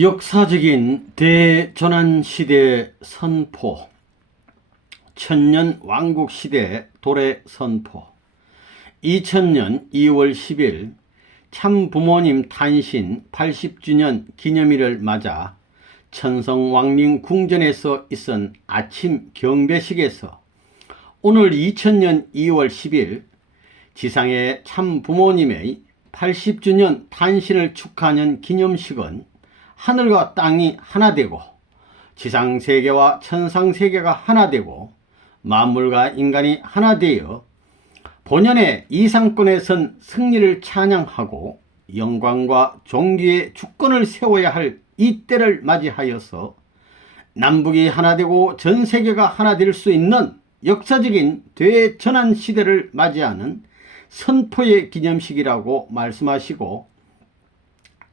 역사적인 대전환시대 선포, 천년 왕국시대 도래 선포. 2000년 2월 10일 참부모님 탄신 80주년 기념일을 맞아 천성왕릉 궁전에서 있은 아침 경배식에서 오늘 2000년 2월 10일 지상의 참부모님의 80주년 탄신을 축하하는 기념식은 하늘과 땅이 하나 되고 지상세계와 천상세계가 하나 되고 만물과 인간이 하나 되어 본연의 이상권에 선 승리를 찬양하고 영광과 존귀의 주권을 세워야 할 이때를 맞이하여서 남북이 하나 되고 전세계가 하나 될 수 있는 역사적인 대전환 시대를 맞이하는 선포의 기념식이라고 말씀하시고,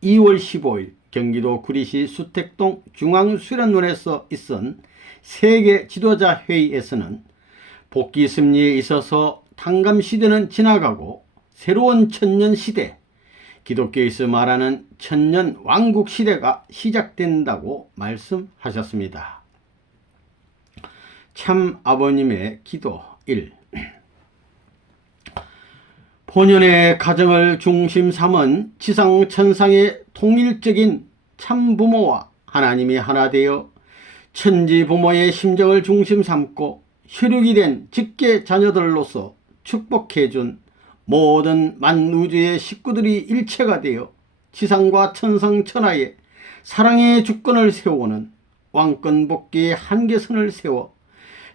2월 15일 경기도 구리시 수택동 중앙수련원에서 있은 세계 지도자 회의에서는 복귀 승리에 있어서 탕감시대는 지나가고 새로운 천년시대, 기독교에서 말하는 천년 왕국시대가 시작된다고 말씀하셨습니다. 참 아버님의 기도 1. 본연의 가정을 중심 삼은 지상천상의 통일적인 참부모와 하나님이 하나 되어 천지부모의 심정을 중심 삼고 혈육이 된 직계 자녀들로서 축복해준 모든 만우주의 식구들이 일체가 되어 지상과 천상 천하에 사랑의 주권을 세우는 왕권 복귀의 한계선을 세워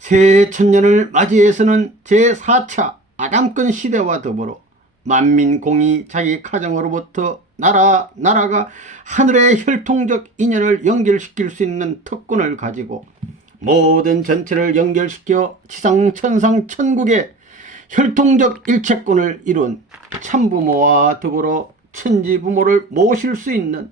새 천년을 맞이해서는 제4차 아담권 시대와 더불어 만민공이 자기 가정으로부터 나라가 하늘의 혈통적 인연을 연결시킬 수 있는 특권을 가지고 모든 전체를 연결시켜 지상 천상 천국의 혈통적 일체권을 이룬 참부모와 더불어 천지부모를 모실 수 있는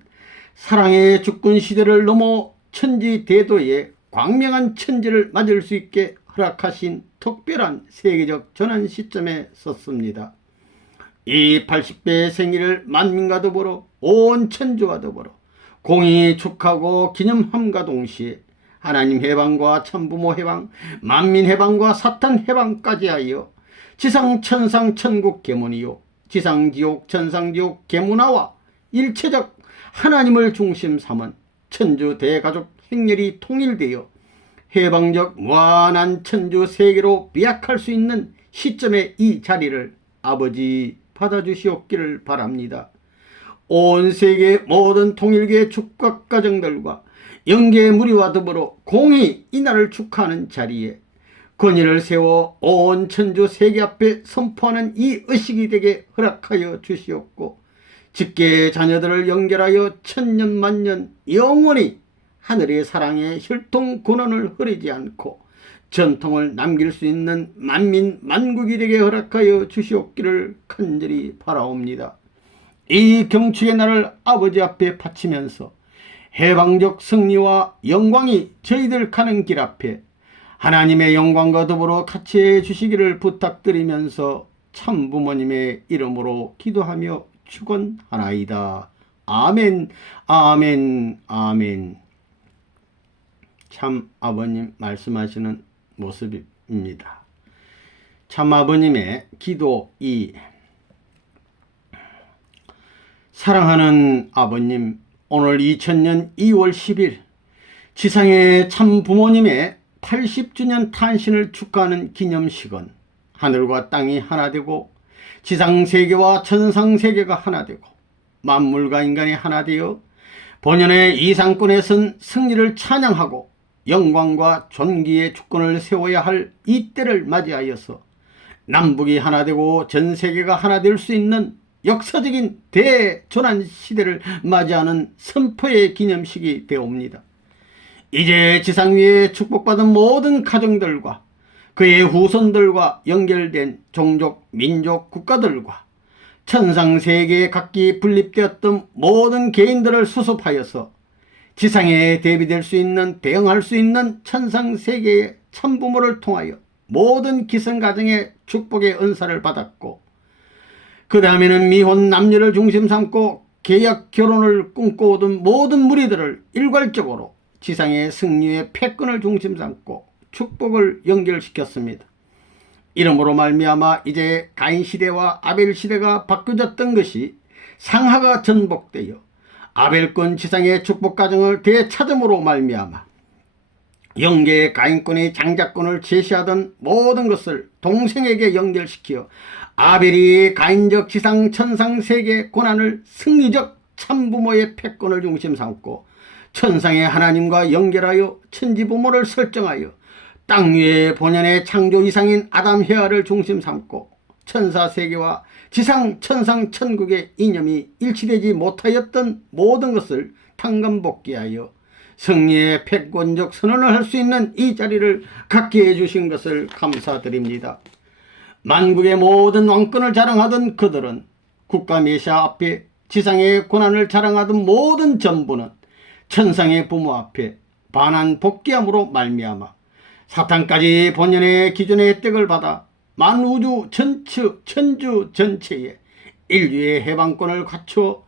사랑의 주권 시대를 넘어 천지대도의 광명한 천지를 맞을 수 있게 허락하신 특별한 세계적 전환 시점에 섰습니다. 이 80배 생일을 만민과 더불어 온 천주와 더불어 공히 축하고 기념함과 동시에 하나님 해방과 참부모 해방, 만민 해방과 사탄 해방까지 하여 지상 천상 천국 계문이요 지상지옥 천상지옥 계문화와 일체적 하나님을 중심 삼은 천주 대가족 행렬이 통일되어 해방적 무한한 천주 세계로 비약할 수 있는 시점의 이 자리를 아버지 받아주시옵기를 바랍니다. 온 세계 모든 통일교의 축각 가정들과 영계 무리와 더불어 공히 이날을 축하하는 자리에 권위를 세워 온 천주 세계 앞에 선포하는 이 의식이 되게 허락하여 주시옵고, 직계 자녀들을 연결하여 천년 만년 영원히 하늘의 사랑의 혈통 근원을 흐리지 않고 전통을 남길 수 있는 만민 만국이 되게 허락하여 주시옵기를 간절히 바라옵니다. 이 경축의 날을 아버지 앞에 바치면서 해방적 승리와 영광이 저희들 가는 길 앞에 하나님의 영광과 더불어 같이 해주시기를 부탁드리면서 참부모님의 이름으로 기도하며 축원하나이다. 아멘, 아멘, 아멘. 참 아버님 말씀하시는 모습입니다. 참 아버님의 기도 2. 사랑하는 아버님, 오늘 2000년 2월 10일 지상의 참부모님의 80주년 탄신을 축하하는 기념식은 하늘과 땅이 하나 되고 지상세계와 천상세계가 하나 되고 만물과 인간이 하나 되어 본연의 이상권에 선 승리를 찬양하고 영광과 존귀의 주권을 세워야 할 이때를 맞이하여서 남북이 하나 되고 전세계가 하나 될 수 있는 역사적인 대전환 시대를 맞이하는 선포의 기념식이 되옵니다. 이제 지상 위에 축복받은 모든 가정들과 그의 후손들과 연결된 종족, 민족, 국가들과 천상세계에 각기 분립되었던 모든 개인들을 수습하여서 지상에 대비될 수 있는, 대응할 수 있는 천상세계의 참부모를 통하여 모든 기성가정의 축복의 은사를 받았고, 그 다음에는 미혼 남녀를 중심 삼고 계약 결혼을 꿈꿔오던 모든 무리들을 일괄적으로 지상의 승리의 패권을 중심 삼고 축복을 연결시켰습니다. 이러므로 말미암아 이제 가인 시대와 아벨 시대가 바뀌어졌던 것이 상하가 전복되어 아벨권 지상의 축복 가정을 되찾음으로 말미암아 영계의 가인권의 장자권을 제시하던 모든 것을 동생에게 연결시켜 아벨이 가인적 지상 천상 세계 고난을 승리적 참부모의 패권을 중심 삼고 천상의 하나님과 연결하여 천지부모를 설정하여 땅 위의 본연의 창조 이상인 아담 헤아를 중심 삼고 천사 세계와 지상 천상 천국의 이념이 일치되지 못하였던 모든 것을 탕감복귀하여 승리의 패권적 선언을 할 수 있는 이 자리를 갖게 해주신 것을 감사드립니다. 만국의 모든 왕권을 자랑하던 그들은 국가 메시아 앞에 지상의 고난을 자랑하던 모든 전부는 천상의 부모 앞에 반한 복귀함으로 말미암아 사탄까지 본연의 기준의 혜택을 받아 만우주 천주 전체에 인류의 해방권을 갖추어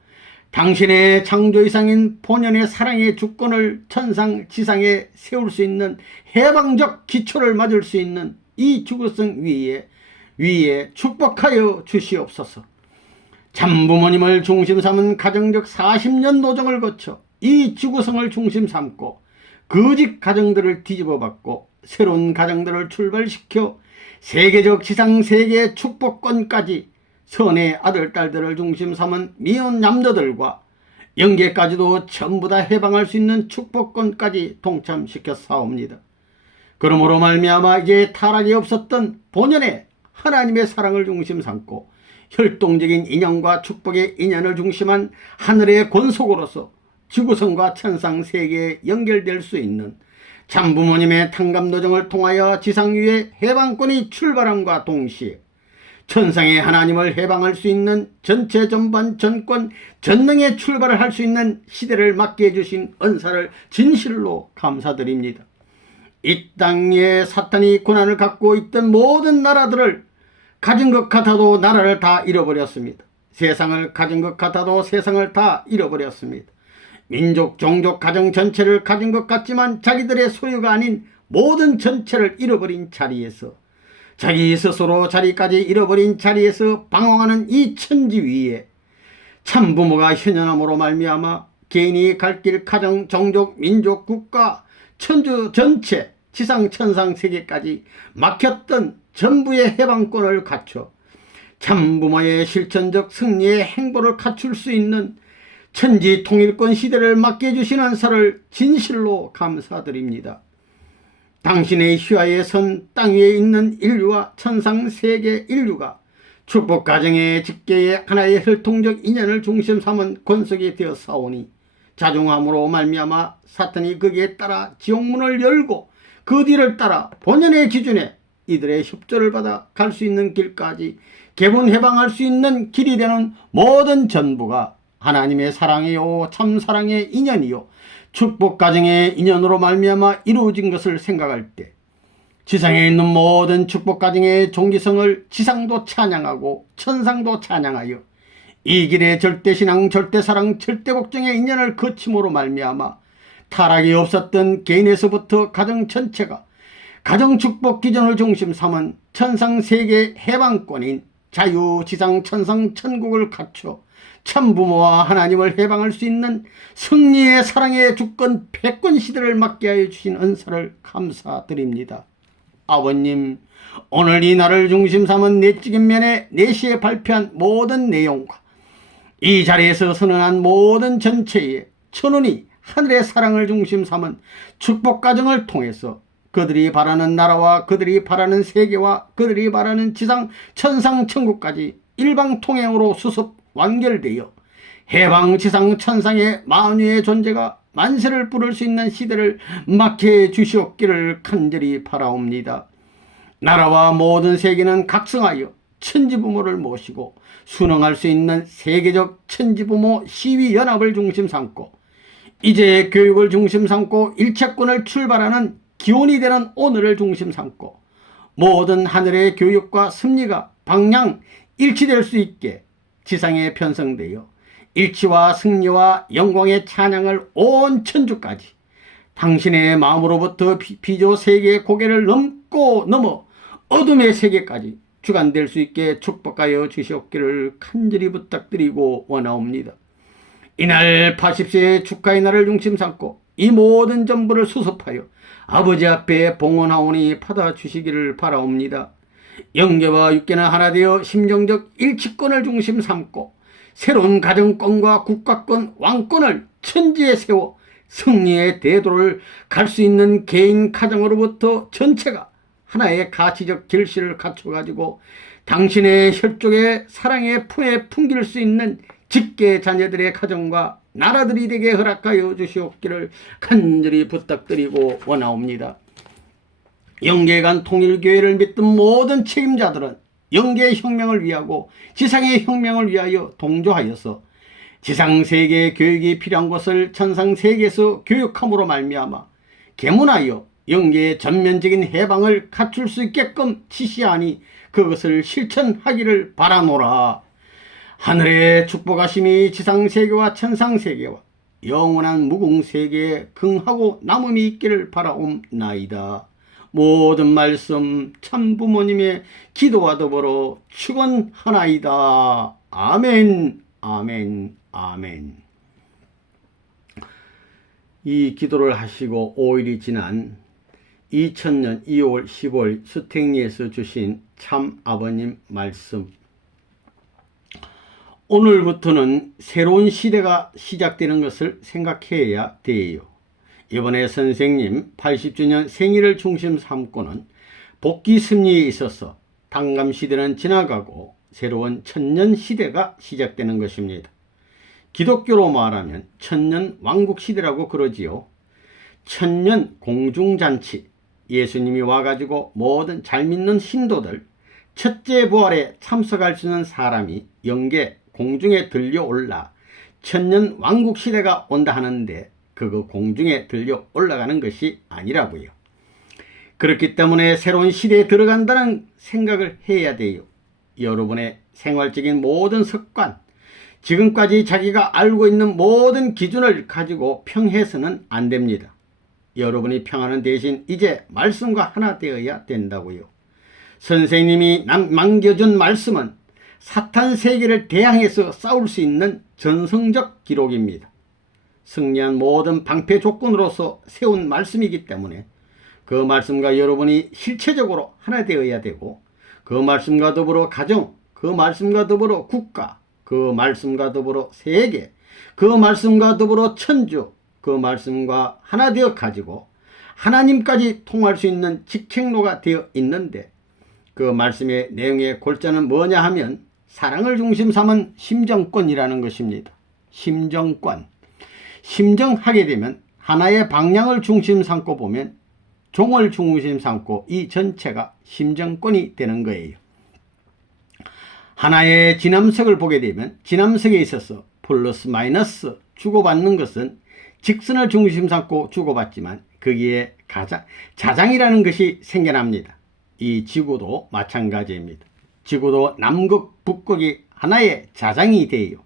당신의 창조 이상인 본연의 사랑의 주권을 천상 지상에 세울 수 있는 해방적 기초를 맞을 수 있는 이 주거성 위에 축복하여 주시옵소서. 참부모님을 중심 삼은 가정적 40년 노정을 거쳐 이 주거성을 중심 삼고 거짓 가정들을 뒤집어받고 새로운 가정들을 출발시켜 세계적 지상 세계의 축복권까지 선의 아들 딸들을 중심 삼은 미혼 남녀들과 영계까지도 전부 다 해방할 수 있는 축복권까지 동참시켜 사옵니다. 그러므로 말미암아 이제 타락이 없었던 본연의 하나님의 사랑을 중심 삼고 혈통적인 인연과 축복의 인연을 중심한 하늘의 권속으로서 지구성과 천상 세계에 연결될 수 있는 참부모님의 탕감노정을 통하여 지상 위에 해방권이 출발함과 동시에 천상의 하나님을 해방할 수 있는 전체 전반 전권 전능의 출발을 할 수 있는 시대를 맞게 해주신 은사를 진실로 감사드립니다. 이 땅에 사탄이 고난을 갖고 있던 모든 나라들을 가진 것 같아도 나라를 다 잃어버렸습니다. 세상을 가진 것 같아도 세상을 다 잃어버렸습니다. 민족, 종족, 가정 전체를 가진 것 같지만 자기들의 소유가 아닌 모든 전체를 잃어버린 자리에서 자기 스스로 자리까지 잃어버린 자리에서 방황하는 이 천지 위에 참부모가 현현함으로 말미암아 개인이 갈 길 가정, 종족, 민족, 국가, 천주 전체, 지상, 천상 세계까지 막혔던 전부의 해방권을 갖춰 참부모의 실천적 승리의 행보를 갖출 수 있는 천지 통일권 시대를 맡게 해주신 은사를 진실로 감사드립니다. 당신의 휘하에 선 땅 위에 있는 인류와 천상 세계 인류가 축복 가정의 직계의 하나의 혈통적 인연을 중심 삼은 권속이 되어 사오니 자중함으로 말미암아 사탄이 거기에 따라 지옥문을 열고 그 뒤를 따라 본연의 기준에 이들의 협조를 받아 갈 수 있는 길까지 개분 해방할 수 있는 길이 되는 모든 전부가 하나님의 사랑이요 참사랑의 인연이요 축복 가정의 인연으로 말미암아 이루어진 것을 생각할 때 지상에 있는 모든 축복 가정의 종기성을 지상도 찬양하고 천상도 찬양하여 이 길의 절대신앙, 절대사랑, 절대복종의 인연을 거침으로 말미암아 타락이 없었던 개인에서부터 가정 전체가 가정축복 기준을 중심 삼은 천상세계 해방권인 자유, 지상, 천상, 천국을 갖춰 참부모와 하나님을 해방할 수 있는 승리의 사랑의 주권 패권 시대를 맞게 하여 주신 은사를 감사드립니다. 아버님, 오늘 이 날을 중심 삼은 내찍은면에 4시에 발표한 모든 내용과 이 자리에서 선언한 모든 전체에 천운이 하늘의 사랑을 중심 삼은 축복 가정을 통해서 그들이 바라는 나라와 그들이 바라는 세계와 그들이 바라는 지상 천상 천국까지 일방통행으로 수습 완결되어 해방 지상 천상의 만유의 존재가 만세를 부를 수 있는 시대를 막해 주시옵기를 간절히 바라옵니다. 나라와 모든 세계는 각성하여 천지부모를 모시고 순응할 수 있는 세계적 천지부모 시위연합을 중심 삼고 이제 교육을 중심 삼고 일체권을 출발하는 기원이 되는 오늘을 중심 삼고 모든 하늘의 교육과 섭리가 방향 일치될 수 있게 지상에 편성되어 일치와 승리와 영광의 찬양을 온 천주까지 당신의 마음으로부터 비조 세계의 고개를 넘고 넘어 어둠의 세계까지 주관될 수 있게 축복하여 주시옵기를 간절히 부탁드리고 원하옵니다. 이날 80세의 축하의 날을 중심 삼고 이 모든 전부를 수습하여 아버지 앞에 봉헌하오니 받아주시기를 바라옵니다. 영계와 육계는 하나 되어 심정적 일치권을 중심 삼고 새로운 가정권과 국가권, 왕권을 천지에 세워 승리의 대도를 갈 수 있는 개인 가정으로부터 전체가 하나의 가치적 결실을 갖춰가지고 당신의 혈족의 사랑의 품에 풍길 수 있는 직계 자녀들의 가정과 나라들이 되게 허락하여 주시옵기를 간절히 부탁드리고 원하옵니다. 영계간 통일교회를 믿던 모든 책임자들은 영계의 혁명을 위하고 지상의 혁명을 위하여 동조하여서 지상세계의 교육이 필요한 것을 천상세계에서 교육함으로 말미암아 계문하여 영계의 전면적인 해방을 갖출 수 있게끔 지시하니 그것을 실천하기를 바라노라. 하늘의 축복하심이 지상세계와 천상세계와 영원한 무궁세계에 긍하고 남음이 있기를 바라옵나이다. 모든 말씀 참부모님의 기도와 더불어 축원하나이다. 아멘, 아멘, 아멘. 이 기도를 하시고 5일이 지난 2000년 2월 15일 수택리에서 주신 참 아버님 말씀. 오늘부터는 새로운 시대가 시작되는 것을 생각해야 돼요. 이번에 선생님 80주년 생일을 중심 삼고는 복귀 승리에 있어서 당감 시대는 지나가고 새로운 천년 시대가 시작되는 것입니다. 기독교로 말하면 천년 왕국 시대라고 그러지요. 천년 공중잔치, 예수님이 와가지고 모든 잘 믿는 신도들 첫째 부활에 참석할 수 있는 사람이 영계 공중에 들려올라 천년 왕국 시대가 온다 하는데 그거 공중에 들려 올라가는 것이 아니라고요. 그렇기 때문에 새로운 시대에 들어간다는 생각을 해야 돼요. 여러분의 생활적인 모든 습관, 지금까지 자기가 알고 있는 모든 기준을 가지고 평해서는 안 됩니다. 여러분이 평하는 대신 이제 말씀과 하나 되어야 된다고요. 선생님이 남겨준 말씀은 사탄 세계를 대항해서 싸울 수 있는 전성적 기록입니다. 승리한 모든 방패 조건으로서 세운 말씀이기 때문에 그 말씀과 여러분이 실체적으로 하나 되어야 되고 그 말씀과 더불어 가정, 그 말씀과 더불어 국가, 그 말씀과 더불어 세계, 그 말씀과 더불어 천주, 그 말씀과 하나 되어 가지고 하나님까지 통할 수 있는 직행로가 되어 있는데 그 말씀의 내용의 골자는 뭐냐 하면 사랑을 중심 삼은 심정권이라는 것입니다. 심정권. 심정하게 되면 하나의 방향을 중심 삼고 보면 종을 중심 삼고 이 전체가 심정권이 되는 거예요. 하나의 진함석을 보게 되면 진함석에 있어서 플러스 마이너스 주고받는 것은 직선을 중심 삼고 주고받지만 거기에 자장이라는 것이 생겨납니다. 이 지구도 마찬가지입니다. 지구도 남극, 북극이 하나의 자장이 돼요.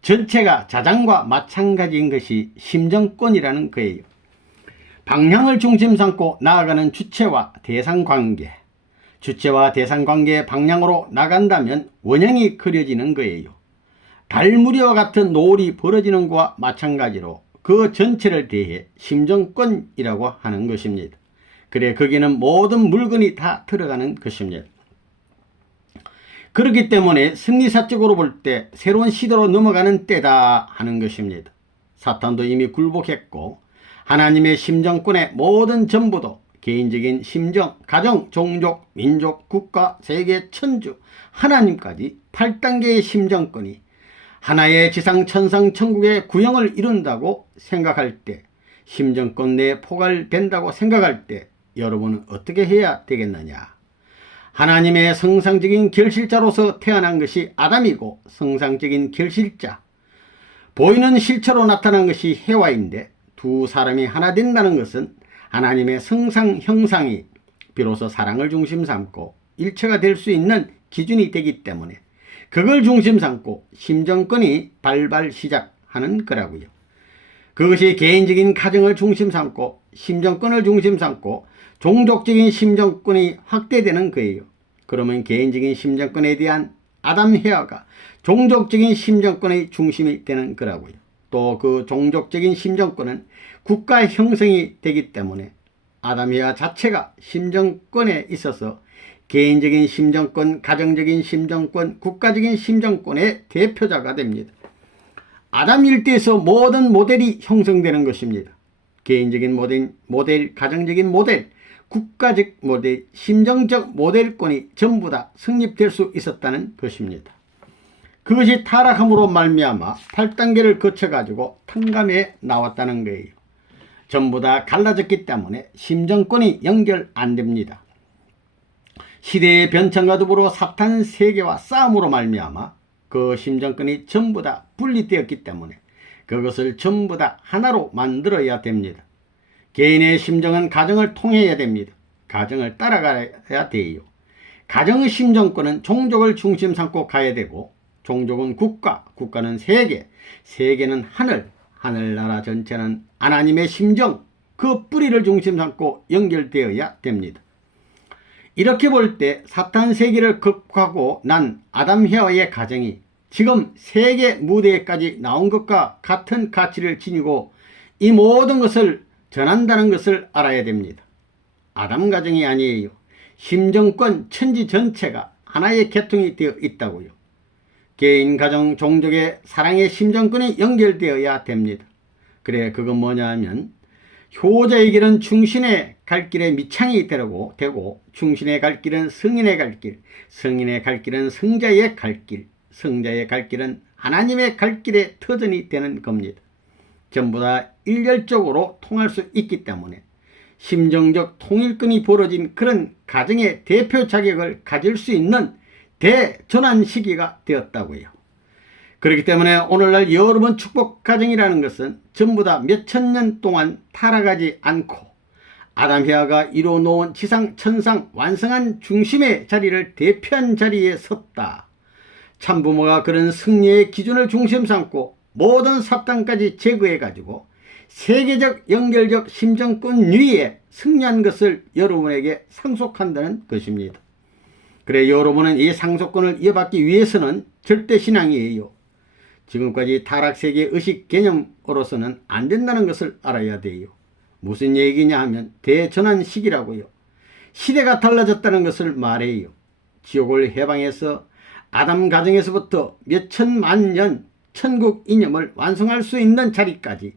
전체가 자장과 마찬가지인 것이 심정권이라는 거예요. 방향을 중심 삼고 나아가는 주체와 대상관계, 주체와 대상관계의 방향으로 나간다면 원형이 그려지는 거예요. 달무리와 같은 노을이 벌어지는 것과 마찬가지로 그 전체를 대해 심정권이라고 하는 것입니다. 그래 거기는 모든 물건이 다 들어가는 것입니다. 그렇기 때문에 승리사적으로 볼 때 새로운 시대로 넘어가는 때다 하는 것입니다. 사탄도 이미 굴복했고 하나님의 심정권의 모든 전부도 개인적인 심정, 가정, 종족, 민족, 국가, 세계, 천주, 하나님까지 8단계의 심정권이 하나의 지상, 천상, 천국의 구형을 이룬다고 생각할 때, 심정권 내에 포괄된다고 생각할 때 여러분은 어떻게 해야 되겠느냐? 하나님의 성상적인 결실자로서 태어난 것이 아담이고 성상적인 결실자, 보이는 실체로 나타난 것이 해와인데 두 사람이 하나 된다는 것은 하나님의 성상 형상이 비로소 사랑을 중심 삼고 일체가 될 수 있는 기준이 되기 때문에 그걸 중심 삼고 심정권이 발발 시작하는 거라고요. 그것이 개인적인 가정을 중심 삼고 심정권을 중심 삼고 종족적인 심정권이 확대되는 거예요. 그러면 개인적인 심정권에 대한 아담 헤아가 종족적인 심정권의 중심이 되는 거라고요. 또 그 종족적인 심정권은 국가 형성이 되기 때문에 아담 헤아 자체가 심정권에 있어서 개인적인 심정권, 가정적인 심정권, 국가적인 심정권의 대표자가 됩니다. 아담 일대에서 모든 모델이 형성되는 것입니다. 개인적인 모델, 가정적인 모델, 국가적 모델, 심정적 모델권이 전부 다 성립될 수 있었다는 것입니다. 그것이 타락함으로 말미암아 8단계를 거쳐가지고 탕감에 나왔다는 거예요. 전부 다 갈라졌기 때문에 심정권이 연결 안 됩니다. 시대의 변천과 더불어 사탄 세계와 싸움으로 말미암아 그 심정권이 전부 다 분리되었기 때문에 그것을 전부 다 하나로 만들어야 됩니다. 개인의 심정은 가정을 통해야 됩니다. 가정을 따라가야 돼요. 가정의 심정권은 종족을 중심 삼고 가야 되고 종족은 국가, 국가는 세계, 세계는 하늘, 하늘나라 전체는 하나님의 심정, 그 뿌리를 중심 삼고 연결되어야 됩니다. 이렇게 볼 때 사탄 세계를 극복하고 난 아담 헤아의 가정이 지금 세계 무대에까지 나온 것과 같은 가치를 지니고 이 모든 것을 전한다는 것을 알아야 됩니다. 아담 가정이 아니에요. 심정권 천지 전체가 하나의 계통이 되어 있다고요. 개인, 가정, 종족의 사랑의 심정권이 연결되어야 됩니다. 그래, 그건 뭐냐 하면 효자의 길은 충신의 갈 길에 미창이 되고 충신의 갈 길은 성인의 갈 길, 성인의 갈 길은 성자의 갈 길, 성자의 갈 길은 하나님의 갈 길의 터전이 되는 겁니다. 전부 다 일렬적으로 통할 수 있기 때문에 심정적 통일권이 벌어진 그런 가정의 대표 자격을 가질 수 있는 대전환 시기가 되었다고요. 그렇기 때문에 오늘날 여러분 축복 가정이라는 것은 전부 다 몇천 년 동안 타락하지 않고 아담 헤아가 이루어 놓은 지상 천상 완성한 중심의 자리를 대표한 자리에 섰다. 참부모가 그런 승리의 기준을 중심 삼고 모든 사탄까지 제거해 가지고 세계적 연결적 심정권 위에 승리한 것을 여러분에게 상속한다는 것입니다. 그래, 여러분은 이 상속권을 이어받기 위해서는 절대신앙이에요. 지금까지 타락세계 의식 개념으로서는 안 된다는 것을 알아야 돼요. 무슨 얘기냐 하면 대전환 시기라고요. 시대가 달라졌다는 것을 말해요. 지옥을 해방해서 아담 가정에서부터 몇천만 년 천국 이념을 완성할 수 있는 자리까지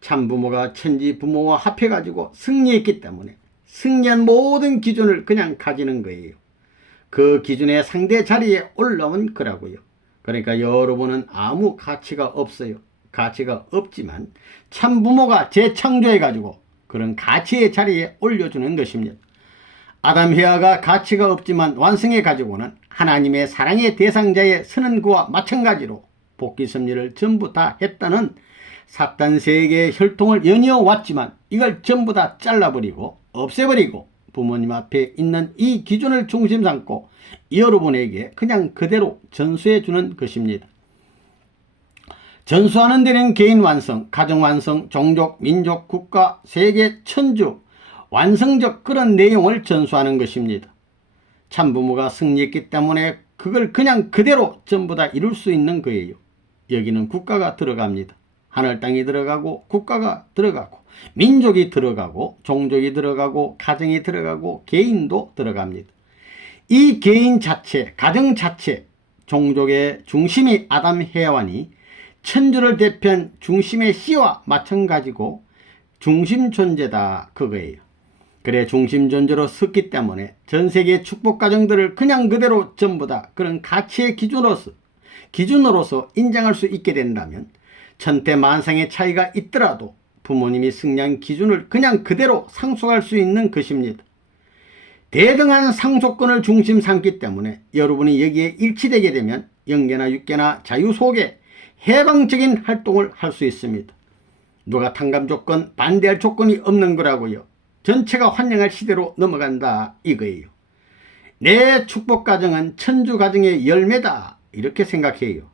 참부모가 천지 부모와 합해가지고 승리했기 때문에 승리한 모든 기준을 그냥 가지는 거예요. 그 기준의 상대 자리에 올라온 거라고요. 그러니까 여러분은 아무 가치가 없어요. 가치가 없지만 참부모가 재창조해가지고 그런 가치의 자리에 올려주는 것입니다. 아담 헤아가 가치가 없지만 완성해가지고는 하나님의 사랑의 대상자에 서는 그와 마찬가지로 복귀 섭리를 전부 다 했다는 사탄 세계의 혈통을 연이어 왔지만 이걸 전부 다 잘라버리고 없애버리고 부모님 앞에 있는 이 기준을 중심 삼고 여러분에게 그냥 그대로 전수해 주는 것입니다. 전수하는 데는 개인 완성, 가정 완성, 종족, 민족, 국가, 세계, 천주 완성적 그런 내용을 전수하는 것입니다. 참부모가 승리했기 때문에 그걸 그냥 그대로 전부 다 이룰 수 있는 거예요. 여기는 국가가 들어갑니다. 하늘 땅이 들어가고 국가가 들어가고 민족이 들어가고 종족이 들어가고 가정이 들어가고 개인도 들어갑니다. 이 개인 자체, 가정 자체, 종족의 중심이 아담 헤아와니 천주를 대표한 중심의 씨와 마찬가지고 중심 존재다 그거예요. 그래, 중심 존재로 섰기 때문에 전 세계 축복 가정들을 그냥 그대로 전부 다 그런 가치의 기준으로서 인정할 수 있게 된다면 천태만상의 차이가 있더라도 부모님이 승리한 기준을 그냥 그대로 상속할 수 있는 것입니다. 대등한 상속권을 중심 삼기 때문에 여러분이 여기에 일치되게 되면 영계나 육계나 자유 속에 해방적인 활동을 할 수 있습니다. 누가 탕감 조건, 반대할 조건이 없는 거라고요. 전체가 환영할 시대로 넘어간다 이거예요. 내 축복 가정은 천주 가정의 열매다. 이렇게 생각해요.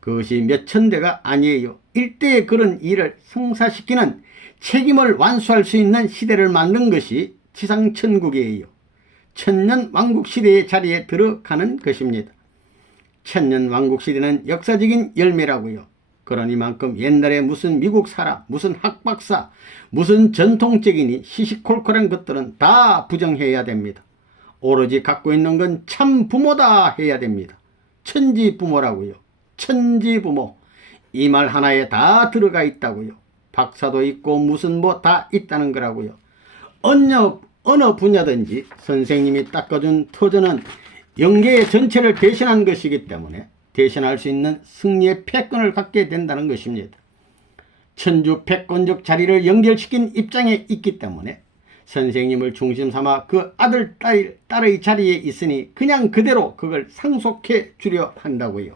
그것이 몇천 대가 아니에요. 일대의 그런 일을 성사시키는 책임을 완수할 수 있는 시대를 만든 것이 지상천국이에요. 천년왕국시대의 자리에 들어가는 것입니다. 천년왕국시대는 역사적인 열매라고요. 그러니만큼 옛날에 무슨 미국 사람, 무슨 학박사, 무슨 전통적이니 시시콜콜한 것들은 다 부정해야 됩니다. 오로지 갖고 있는 건 참 부모다 해야 됩니다. 천지부모라고요. 천지부모. 이 말 하나에 다 들어가 있다고요. 박사도 있고 무슨 뭐 다 있다는 거라고요. 어느 분야든지 선생님이 닦아준 터전은 영계의 전체를 대신한 것이기 때문에 대신할 수 있는 승리의 패권을 갖게 된다는 것입니다. 천주 패권적 자리를 연결시킨 입장에 있기 때문에 선생님을 중심 삼아 그 아들, 딸의 자리에 있으니 그냥 그대로 그걸 상속해 주려 한다고요.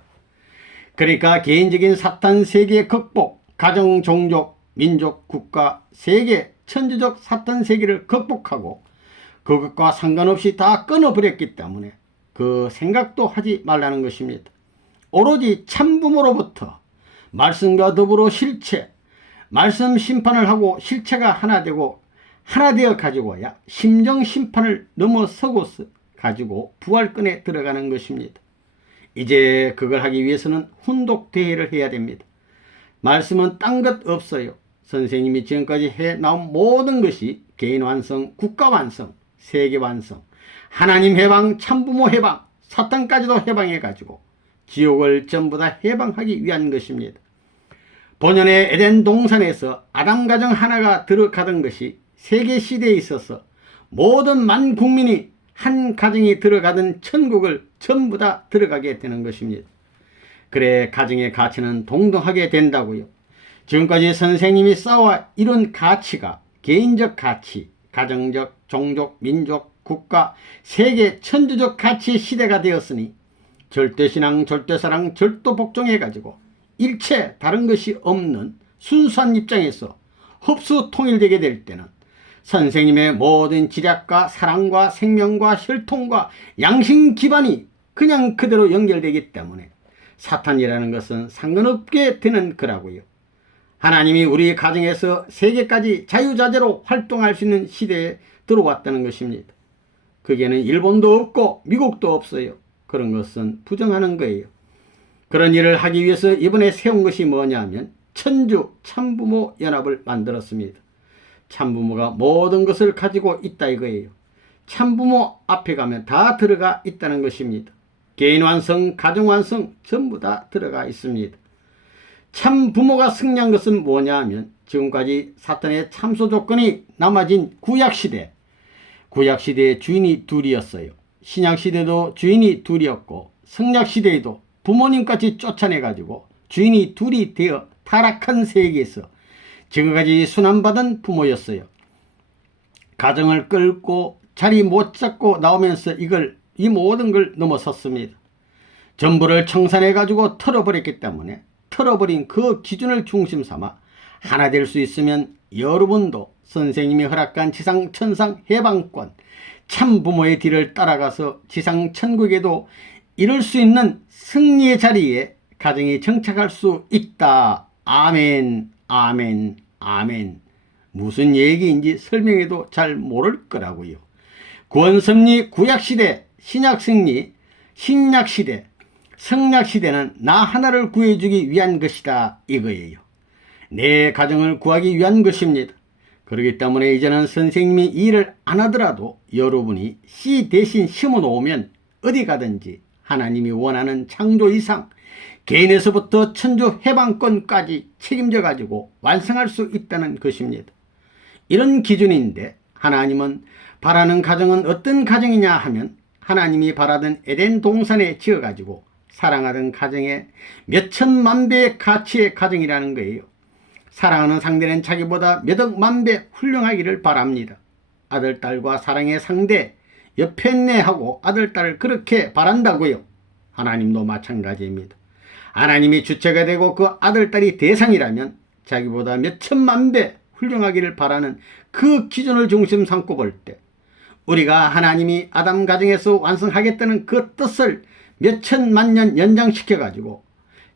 그러니까 개인적인 사탄 세계 극복, 가정, 종족, 민족, 국가, 세계, 천주적 사탄 세계를 극복하고 그것과 상관없이 다 끊어버렸기 때문에 그 생각도 하지 말라는 것입니다. 오로지 참부모로부터 말씀과 더불어 실체, 말씀 심판을 하고 실체가 하나 되고 하나 되어 가지고야 심정 심판을 넘어서고 가지고 부활권에 들어가는 것입니다. 이제 그걸 하기 위해서는 훈독대회를 해야 됩니다. 말씀은 딴 것 없어요. 선생님이 지금까지 해나온 모든 것이 개인 완성, 국가 완성, 세계 완성, 하나님 해방, 참부모 해방, 사탄까지도 해방해가지고 지옥을 전부 다 해방하기 위한 것입니다. 본연의 에덴 동산에서 아담 가정 하나가 들어가던 것이 세계 시대에 있어서 모든 만국민이 한 가정이 들어가던 천국을 전부 다 들어가게 되는 것입니다. 그래 가정의 가치는 동등하게 된다고요. 지금까지 선생님이 쌓아 이룬 가치가 개인적 가치, 가정적, 종족, 민족, 국가, 세계, 천주적 가치의 시대가 되었으니 절대신앙, 절대사랑, 절도복종해가지고 일체 다른 것이 없는 순수한 입장에서 흡수 통일되게 될 때는 선생님의 모든 지략과 사랑과 생명과 혈통과 양심 기반이 그냥 그대로 연결되기 때문에 사탄이라는 것은 상관없게 되는 거라고요. 하나님이 우리 가정에서 세계까지 자유자재로 활동할 수 있는 시대에 들어왔다는 것입니다. 거기에는 일본도 없고 미국도 없어요. 그런 것은 부정하는 거예요. 그런 일을 하기 위해서 이번에 세운 것이 뭐냐면 천주 참부모 연합을 만들었습니다. 참부모가 모든 것을 가지고 있다 이거예요. 참부모 앞에 가면 다 들어가 있다는 것입니다. 개인 완성, 가정 완성 전부 다 들어가 있습니다. 참부모가 승리한 것은 뭐냐 하면 지금까지 사탄의 참소 조건이 남아진 구약시대, 구약시대의 주인이 둘이었어요. 신약시대도 주인이 둘이었고 성약시대에도 부모님같이 쫓아내가지고 주인이 둘이 되어 타락한 세계에서 지금까지 순환받은 부모였어요. 가정을 끌고 자리 못 잡고 나오면서 이 모든 걸 넘어섰습니다. 전부를 청산해가지고 털어버렸기 때문에 털어버린 그 기준을 중심 삼아 하나 될 수 있으면 여러분도 선생님이 허락한 지상 천상 해방권 참부모의 뒤를 따라가서 지상 천국에도 이룰 수 있는 승리의 자리에 가정이 정착할 수 있다. 아멘, 아멘, 아멘. 무슨 얘기인지 설명해도 잘 모를 거라고요. 구원섭리 구약시대, 신약승리, 신약시대, 성약시대는 나 하나를 구해주기 위한 것이다 이거예요. 내 가정을 구하기 위한 것입니다. 그렇기 때문에 이제는 선생님이 일을 안 하더라도 여러분이 씨 대신 심어 놓으면 어디 가든지 하나님이 원하는 창조 이상 개인에서부터 천주 해방권까지 책임져 가지고 완성할 수 있다는 것입니다. 이런 기준인데 하나님은 바라는 가정은 어떤 가정이냐 하면 하나님이 바라던 에덴 동산에 지어 가지고 사랑하던 가정의 몇천만 배의 가치의 가정이라는 거예요. 사랑하는 상대는 자기보다 몇억 만배 훌륭하기를 바랍니다. 아들, 딸과 사랑의 상대 옆에 내하고 아들, 딸을 그렇게 바란다고요. 하나님도 마찬가지입니다. 하나님이 주체가 되고 그 아들, 딸이 대상이라면 자기보다 몇천만 배 훌륭하기를 바라는 그 기준을 중심 삼고 볼 때 우리가 하나님이 아담 가정에서 완성하겠다는 그 뜻을 몇천만 년 연장시켜가지고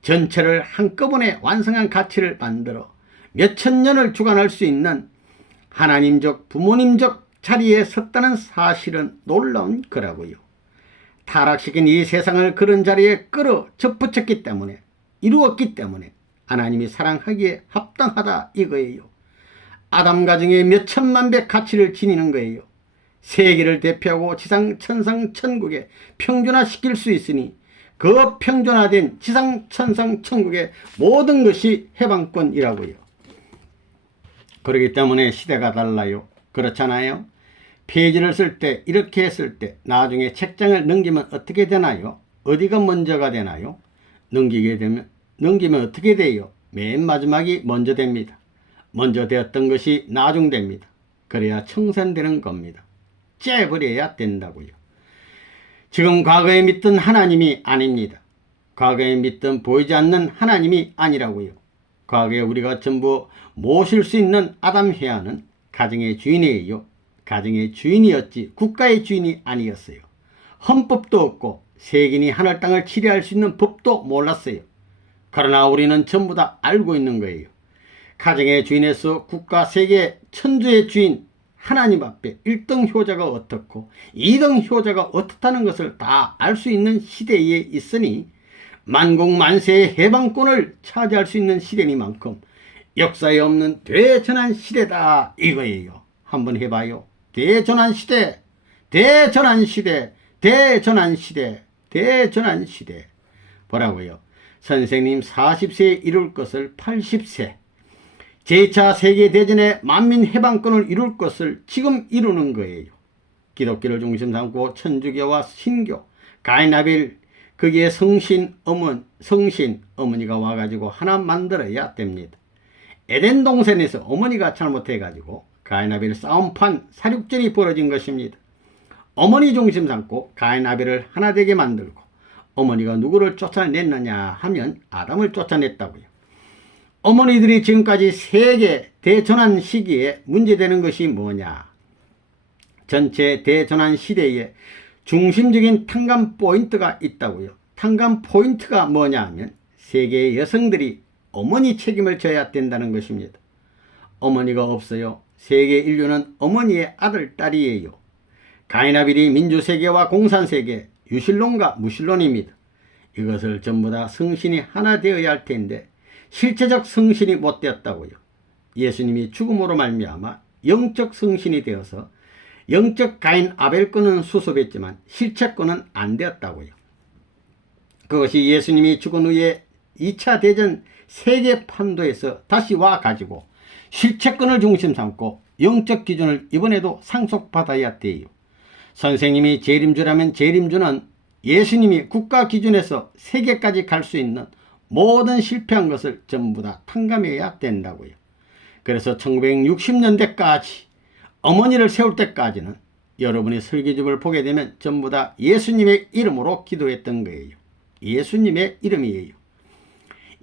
전체를 한꺼번에 완성한 가치를 만들어 몇천 년을 주관할 수 있는 하나님적 부모님적 자리에 섰다는 사실은 놀라운 거라고요. 타락시킨 이 세상을 그런 자리에 끌어 접붙였기 때문에, 이루었기 때문에 하나님이 사랑하기에 합당하다 이거예요. 아담 가정에 몇천만 배 가치를 지니는 거예요. 세계를 대표하고 지상 천상 천국에 평준화시킬 수 있으니 그 평준화된 지상 천상 천국의 모든 것이 해방권이라고요. 그렇기 때문에 시대가 달라요. 그렇잖아요. 페이지를 쓸 때 이렇게 했을 때 나중에 책장을 넘기면 어떻게 되나요? 어디가 먼저가 되나요? 넘기면 어떻게 돼요? 맨 마지막이 먼저 됩니다. 먼저 되었던 것이 나중됩니다. 그래야 청산되는 겁니다. 째버려야 된다고요. 지금 과거에 믿던 하나님이 아닙니다. 과거에 믿던 보이지 않는 하나님이 아니라고요. 과거에 우리가 전부 모실 수 있는 아담 해아는 가정의 주인이에요. 가정의 주인이었지 국가의 주인이 아니었어요. 헌법도 없고 세균이 하늘 땅을 치리할 수 있는 법도 몰랐어요. 그러나 우리는 전부 다 알고 있는 거예요. 가정의 주인에서 국가 세계 천주의 주인 하나님 앞에 1등 효자가 어떻고 2등 효자가 어떻다는 것을 다 알 수 있는 시대에 있으니 만국 만세의 해방권을 차지할 수 있는 시대니만큼 역사에 없는 대전환 시대다 이거예요. 한번 해봐요. 대전환 시대, 대전환 시대, 대전환 시대, 대전환 시대. 뭐라고요? 선생님 40세에 이룰 것을 80세, 제2차 세계대전의 만민 해방권을 이룰 것을 지금 이루는 거예요. 기독교를 중심 삼고 천주교와 신교, 가인 아벨, 거기에 성신 어머니가 와가지고 하나 만들어야 됩니다. 에덴 동산에서 어머니가 잘못해가지고 가인 아벨 싸움판 사륙전이 벌어진 것입니다. 어머니 중심 삼고 가인 아벨을 하나 되게 만들고 어머니가 누구를 쫓아냈느냐 하면 아담을 쫓아냈다고요. 어머니들이 지금까지 세계 대전환 시기에 문제되는 것이 뭐냐? 전체 대전환 시대에 중심적인 탕감 포인트가 있다고요. 탕감 포인트가 뭐냐 하면 세계의 여성들이 어머니 책임을 져야 된다는 것입니다. 어머니가 없어요. 세계 인류는 어머니의 아들, 딸이에요. 가인아벨이 민주세계와 공산세계, 유실론과 무실론입니다. 이것을 전부 다 성신이 하나 되어야 할 텐데 실체적 성신이 못 되었다고요. 예수님이 죽음으로 말미암아 영적 성신이 되어서 영적 가인 아벨권은 수습했지만 실체권은 안 되었다고요. 그것이 예수님이 죽은 후에 2차 대전 세계 판도에서 다시 와가지고 실체권을 중심 삼고 영적 기준을 이번에도 상속받아야 돼요. 선생님이 재림주라면 재림주는 예수님이 국가 기준에서 세계까지 갈 수 있는 모든 실패한 것을 전부 다 탕감해야 된다고요. 그래서 1960년대까지 어머니를 세울 때까지는 여러분이 설계집을 보게 되면 전부 다 예수님의 이름으로 기도했던 거예요. 예수님의 이름이에요.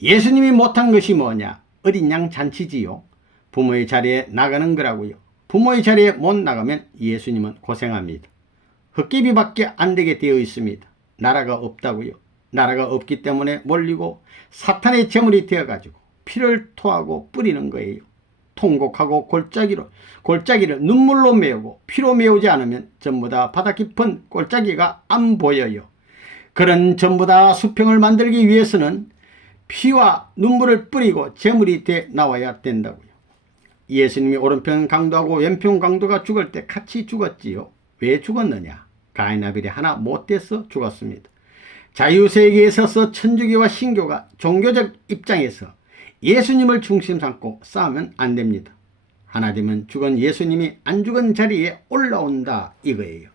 예수님이 못한 것이 뭐냐? 어린 양 잔치지요. 부모의 자리에 나가는 거라고요. 부모의 자리에 못 나가면 예수님은 고생합니다. 헛개비밖에 안 되게 되어 있습니다. 나라가 없다고요. 나라가 없기 때문에 몰리고 사탄의 제물이 되어가지고 피를 토하고 뿌리는 거예요. 통곡하고 골짜기를 눈물로 메우고 피로 메우지 않으면 전부 다 바다 깊은 골짜기가 안 보여요. 그런 전부 다 수평을 만들기 위해서는 피와 눈물을 뿌리고 제물이 돼 나와야 된다고요. 예수님이 오른편 강도하고 왼편 강도가 죽을 때 같이 죽었지요. 왜 죽었느냐? 가인 아벨이 하나 못돼서 죽었습니다. 자유세계에 서서 천주교와 신교가 종교적 입장에서 예수님을 중심 삼고 싸우면 안 됩니다. 하나 되면 죽은 예수님이 안 죽은 자리에 올라온다 이거예요.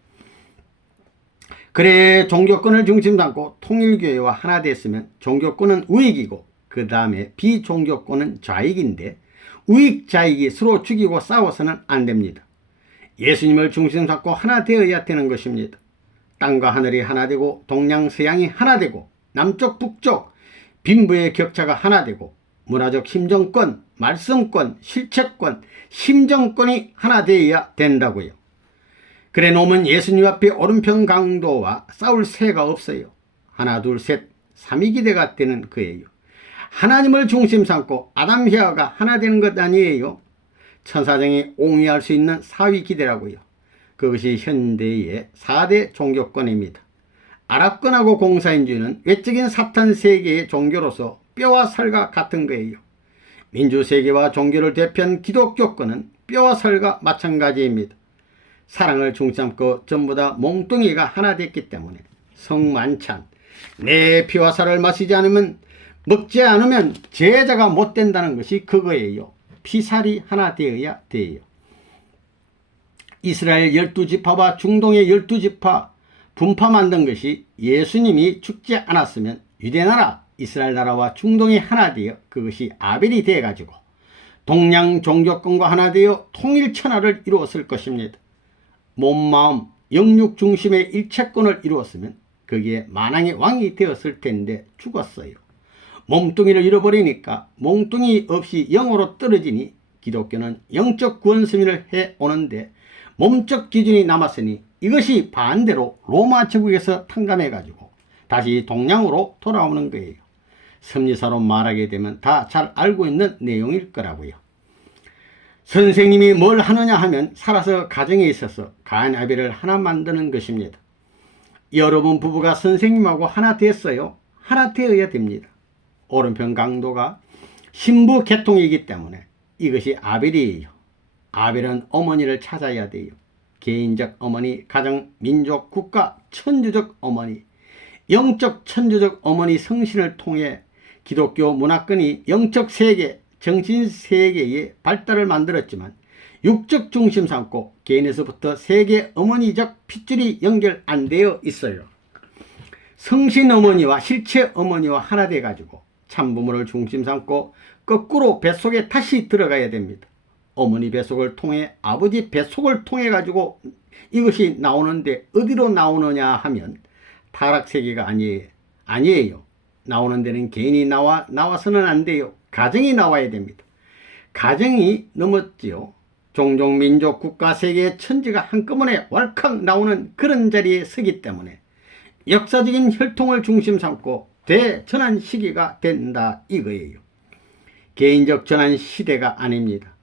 그래 종교권을 중심 삼고 통일교회와 하나 됐으면 종교권은 우익이고 그 다음에 비종교권은 좌익인데 우익 좌익이 서로 죽이고 싸워서는 안 됩니다. 예수님을 중심 삼고 하나 되어야 되는 것입니다. 땅과 하늘이 하나 되고 동양서양이 하나 되고 남쪽 북쪽 빈부의 격차가 하나 되고 문화적 심정권, 말씀권, 실체권, 심정권이 하나 되어야 된다고요. 그래 놓으면 예수님 앞에 오른편 강도와 싸울 새가 없어요. 하나 둘 셋 삼위기대가 되는 거예요. 하나님을 중심 삼고 아담 히와가 하나 되는 것 아니에요. 천사장이 옹이할 수 있는 사위기대라고요. 그것이 현대의 4대 종교권입니다. 아랍권하고 공산주의는 외적인 사탄 세계의 종교로서 뼈와 살과 같은 거예요. 민주세계와 종교를 대표한 기독교권은 뼈와 살과 마찬가지입니다. 사랑을 중심 삼고 전부 다 몽둥이가 하나 됐기 때문에 성만찬, 내 피와 살을 마시지 않으면, 먹지 않으면 제자가 못 된다는 것이 그거예요. 피살이 하나 되어야 돼요. 이스라엘 12지파와 중동의 12지파 분파 만든 것이 예수님이 죽지 않았으면 유대나라, 이스라엘 나라와 중동이 하나 되어 그것이 아벨이 되어가지고 동양 종교권과 하나 되어 통일천하를 이루었을 것입니다. 몸, 마음, 영육 중심의 일체권을 이루었으면 거기에 만왕의 왕이 되었을 텐데 죽었어요. 몸뚱이를 잃어버리니까 몸뚱이 없이 영으로 떨어지니 기독교는 영적 구원승리를 해오는데 몸적 기준이 남았으니 이것이 반대로 로마 제국에서 탕감해가지고 다시 동양으로 돌아오는 거예요. 섭리사로 말하게 되면 다 잘 알고 있는 내용일 거라고요. 선생님이 뭘 하느냐 하면 살아서 가정에 있어서 가인 아벨을 하나 만드는 것입니다. 여러분 부부가 선생님하고 하나 됐어요. 하나 되어야 됩니다. 오른편 강도가 신부 계통이기 때문에 이것이 아벨이에요. 아벨은 어머니를 찾아야 돼요. 개인적 어머니, 가정, 민족, 국가, 천주적 어머니, 영적 천주적 어머니 성신을 통해 기독교 문화권이 영적 세계, 정신 세계의 발달을 만들었지만 육적 중심 삼고 개인에서부터 세계 어머니적 핏줄이 연결 안 되어 있어요. 성신 어머니와 실체 어머니와 하나 돼 가지고 참부모를 중심 삼고 거꾸로 뱃속에 다시 들어가야 됩니다. 어머니 뱃속을 통해 아버지 뱃속을 통해 가지고 이것이 나오는데 어디로 나오느냐 하면 타락세계가 아니에요. 나오는 데는 개인이 나와서는 안 돼요. 가정이 나와야 됩니다. 가정이 넘었지요. 종족, 민족, 국가, 세계의 천지가 한꺼번에 왈칵 나오는 그런 자리에 서기 때문에 역사적인 혈통을 중심 삼고 대전환 시기가 된다 이거예요. 개인적 전환 시대가 아닙니다.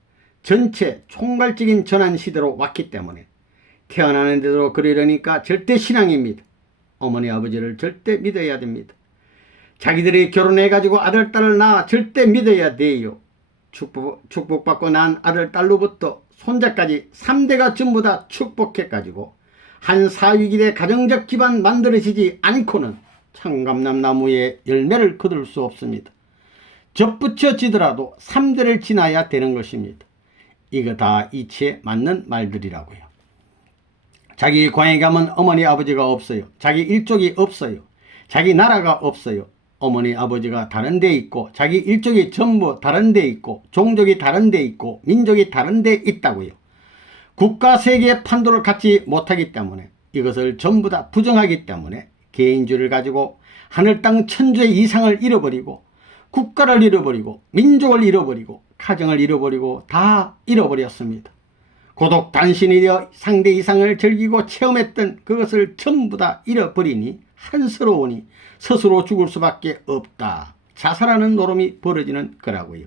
전체 총괄적인 전환 시대로 왔기 때문에 태어나는 대로 그러려니까 절대 신앙입니다. 어머니 아버지를 절대 믿어야 됩니다. 자기들이 결혼해가지고 아들 딸을 낳아 절대 믿어야 돼요. 축복받고 난 아들 딸로부터 손자까지 3대가 전부 다 축복해가지고 한 사위기대 가정적 기반 만들어지지 않고는 창감남나무의 열매를 거둘 수 없습니다. 접붙여지더라도 3대를 지나야 되는 것입니다. 이거 다 이치에 맞는 말들이라고요. 자기 고향에 가면 어머니 아버지가 없어요. 자기 일족이 없어요. 자기 나라가 없어요. 어머니 아버지가 다른 데 있고 자기 일족이 전부 다른 데 있고 종족이 다른 데 있고 민족이 다른 데 있다고요. 국가 세계의 판도를 갖지 못하기 때문에 이것을 전부 다 부정하기 때문에 개인주의를 가지고 하늘 땅 천주의 이상을 잃어버리고 국가를 잃어버리고 민족을 잃어버리고 가정을 잃어버리고 다 잃어버렸습니다. 고독 단신이 되어 상대 이상을 즐기고 체험했던 그것을 전부 다 잃어버리니 한스러우니 스스로 죽을 수밖에 없다. 자살하는 노름이 벌어지는 거라고요.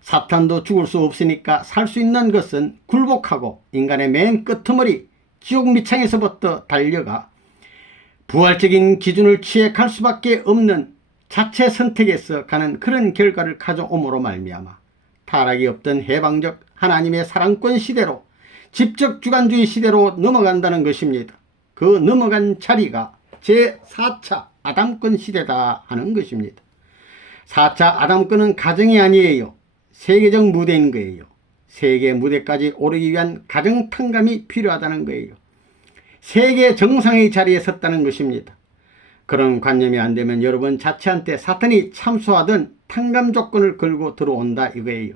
사탄도 죽을 수 없으니까 살 수 있는 것은 굴복하고 인간의 맨 끄트머리 지옥 밑창에서부터 달려가 부활적인 기준을 취해 갈 수밖에 없는 자체 선택에서 가는 그런 결과를 가져옴으로 말미암아 타락이 없던 해방적 하나님의 사랑권 시대로 집적 주관주의 시대로 넘어간다는 것입니다. 그 넘어간 자리가 제4차 아담권 시대다 하는 것입니다. 4차 아담권은 가정이 아니에요. 세계적 무대인 거예요. 세계 무대까지 오르기 위한 가정 탕감이 필요하다는 거예요. 세계 정상의 자리에 섰다는 것입니다. 그런 관념이 안 되면 여러분 자체한테 사탄이 참수하던 탕감 조건을 걸고 들어온다 이거예요.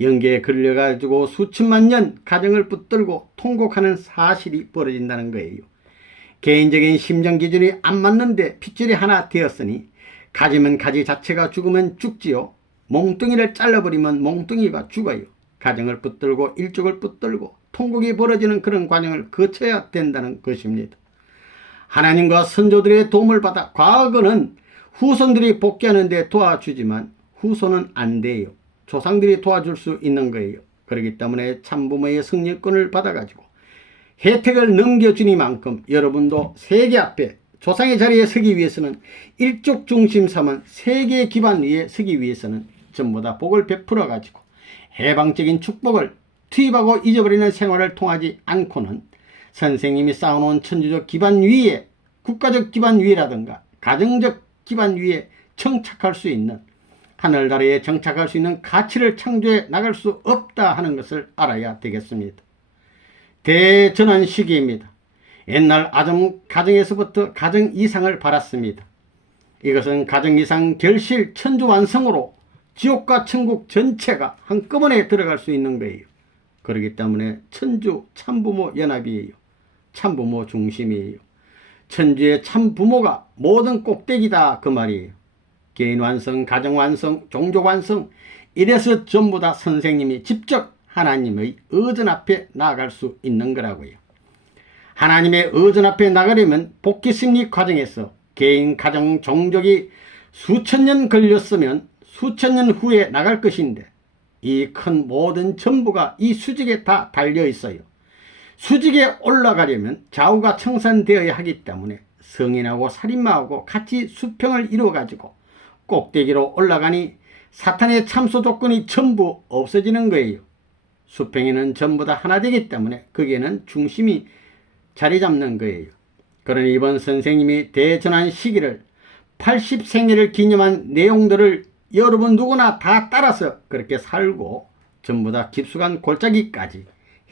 연계에 걸려가지고 수천만 년 가정을 붙들고 통곡하는 사실이 벌어진다는 거예요. 개인적인 심정 기준이 안 맞는데 핏줄이 하나 되었으니 가지면 가지 자체가 죽으면 죽지요. 몽둥이를 잘라버리면 몽둥이가 죽어요. 가정을 붙들고 일족을 붙들고 통곡이 벌어지는 그런 과정을 거쳐야 된다는 것입니다. 하나님과 선조들의 도움을 받아 과거는 후손들이 복귀하는 데 도와주지만 후손은 안 돼요. 조상들이 도와줄 수 있는 거예요. 그렇기 때문에 참부모의 승리권을 받아가지고 혜택을 넘겨주니만큼 여러분도 세계 앞에 조상의 자리에 서기 위해서는 일족 중심 삼은 세계 기반 위에 서기 위해서는 전부 다 복을 베풀어 가지고 해방적인 축복을 투입하고 잊어버리는 생활을 통하지 않고는 선생님이 쌓아놓은 천주적 기반 위에 국가적 기반 위라든가 가정적 기반 위에 정착할 수 있는 하늘나라에 정착할 수 있는 가치를 창조해 나갈 수 없다 하는 것을 알아야 되겠습니다. 대전환 시기입니다. 옛날 가정에서부터 가정 이상을 바랐습니다. 이것은 가정 이상 결실 천주완성으로 지옥과 천국 전체가 한꺼번에 들어갈 수 있는 거예요. 그렇기 때문에 천주 참부모 연합이에요. 참부모 중심이에요. 천주의 참부모가 모든 꼭대기다 그 말이에요. 개인 완성, 가정 완성, 종족 완성, 이래서 전부 다 선생님이 직접 하나님의 의전 앞에 나아갈 수 있는 거라고요. 하나님의 의전 앞에 나가려면 복귀심리 과정에서 개인, 가정, 종족이 수천 년 걸렸으면 수천 년 후에 나갈 것인데 이 큰 모든 전부가 이 수직에 다 달려 있어요. 수직에 올라가려면 좌우가 청산되어야 하기 때문에 성인하고 살인마하고 같이 수평을 이루어 가지고 꼭대기로 올라가니 사탄의 참소 조건이 전부 없어지는 거예요. 수평에는 전부 다 하나 되기 때문에 거기에는 중심이 자리 잡는 거예요. 그러니 이번 선생님이 대전환 시기를 80생애를 기념한 내용들을 여러분 누구나 다 따라서 그렇게 살고 전부 다 깊숙한 골짜기까지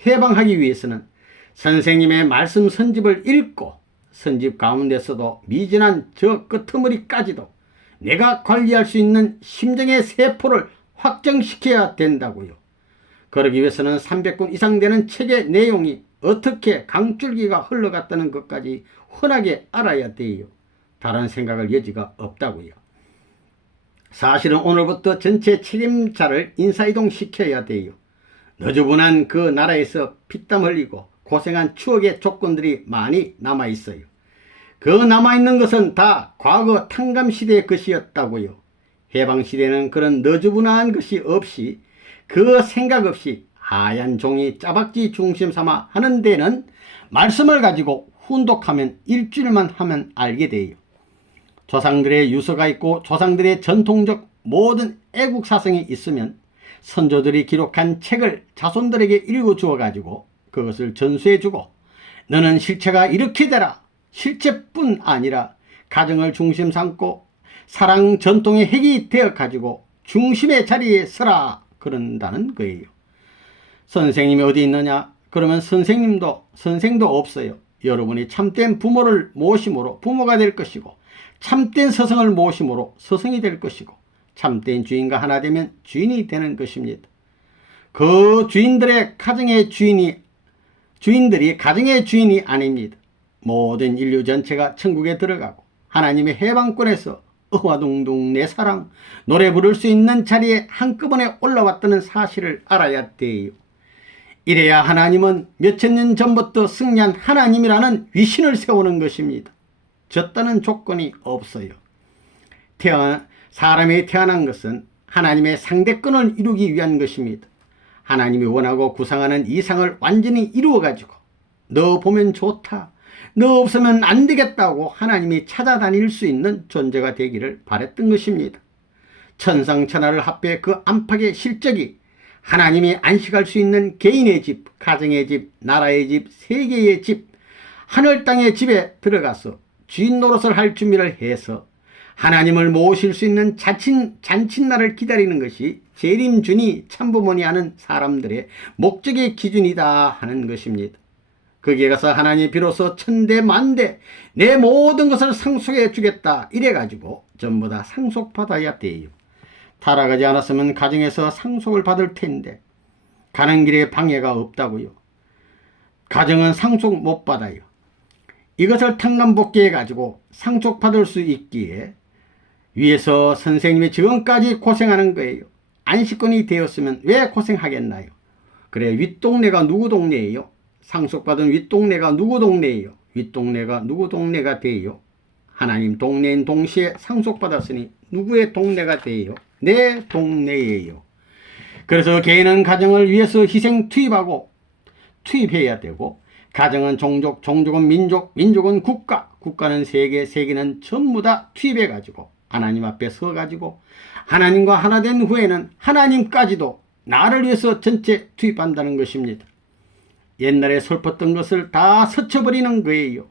해방하기 위해서는 선생님의 말씀 선집을 읽고 선집 가운데서도 미진한 저 끄트머리까지도 내가 관리할 수 있는 심정의 세포를 확정시켜야 된다고요. 그러기 위해서는 300권 이상 되는 책의 내용이 어떻게 강줄기가 흘러갔다는 것까지 흔하게 알아야 돼요. 다른 생각할 여지가 없다고요. 사실은 오늘부터 전체 책임자를 인사이동시켜야 돼요. 너저분한 그 나라에서 피땀 흘리고 고생한 추억의 조건들이 많이 남아있어요. 그 남아있는 것은 다 과거 탕감시대의 것이었다고요. 해방시대는 그런 너저분한 것이 없이 그 생각 없이 하얀 종이 짜박지 중심 삼아 하는 데는 말씀을 가지고 훈독하면 일주일만 하면 알게 돼요. 조상들의 유서가 있고 조상들의 전통적 모든 애국사성이 있으면 선조들이 기록한 책을 자손들에게 읽어주어 가지고 그것을 전수해주고 너는 실체가 이렇게 되라. 실체뿐 아니라 가정을 중심 삼고 사랑 전통의 핵이 되어 가지고 중심의 자리에 서라 그런다는 거예요. 선생님이 어디 있느냐? 그러면 선생도 없어요. 여러분이 참된 부모를 모심으로 부모가 될 것이고 참된 스승을 모심으로 스승이 될 것이고 참된 주인과 하나 되면 주인이 되는 것입니다. 그 주인들이 가정의 주인이 아닙니다. 모든 인류 전체가 천국에 들어가고 하나님의 해방권에서 어화둥둥 내 사랑 노래 부를 수 있는 자리에 한꺼번에 올라왔다는 사실을 알아야 돼요. 이래야 하나님은 몇천 년 전부터 승리한 하나님이라는 위신을 세우는 것입니다. 졌다는 조건이 없어요. 사람이 태어난 것은 하나님의 상대권을 이루기 위한 것입니다. 하나님이 원하고 구상하는 이상을 완전히 이루어가지고 너 보면 좋다, 너 없으면 안 되겠다고 하나님이 찾아다닐 수 있는 존재가 되기를 바랬던 것입니다. 천상천하를 합해 그 안팎의 실적이 하나님이 안식할 수 있는 개인의 집, 가정의 집, 나라의 집, 세계의 집, 하늘 땅의 집에 들어가서 주인 노릇을 할 준비를 해서 하나님을 모실 수 있는 잔칫날을 기다리는 것이 재림주니 참부모니 하는 사람들의 목적의 기준이다 하는 것입니다. 거기에 가서 하나님이 비로소 천대만대 내 모든 것을 상속해 주겠다 이래가지고 전부 다 상속받아야 돼요. 타락하지 않았으면 가정에서 상속을 받을 텐데 가는 길에 방해가 없다고요. 가정은 상속 못 받아요. 이것을 탕감복귀해 가지고 상속받을 수 있기에 위에서 선생님이 지금까지 고생하는 거예요. 안식권이 되었으면 왜 고생하겠나요? 그래 윗동네가 누구 동네예요? 상속받은 윗동네가 누구 동네예요? 윗동네가 누구 동네가 돼요? 하나님 동네인 동시에 상속받았으니 누구의 동네가 돼요? 내 동네예요. 그래서 개인은 가정을 위해서 희생 투입해야 되고, 가정은 종족, 종족은 민족, 민족은 국가, 국가는 세계, 세계는 전부 다 투입해가지고 하나님 앞에 서가지고 하나님과 하나 된 후에는 하나님까지도 나를 위해서 전체 투입한다는 것입니다. 옛날에 슬펐던 것을 다 스쳐버리는 거예요.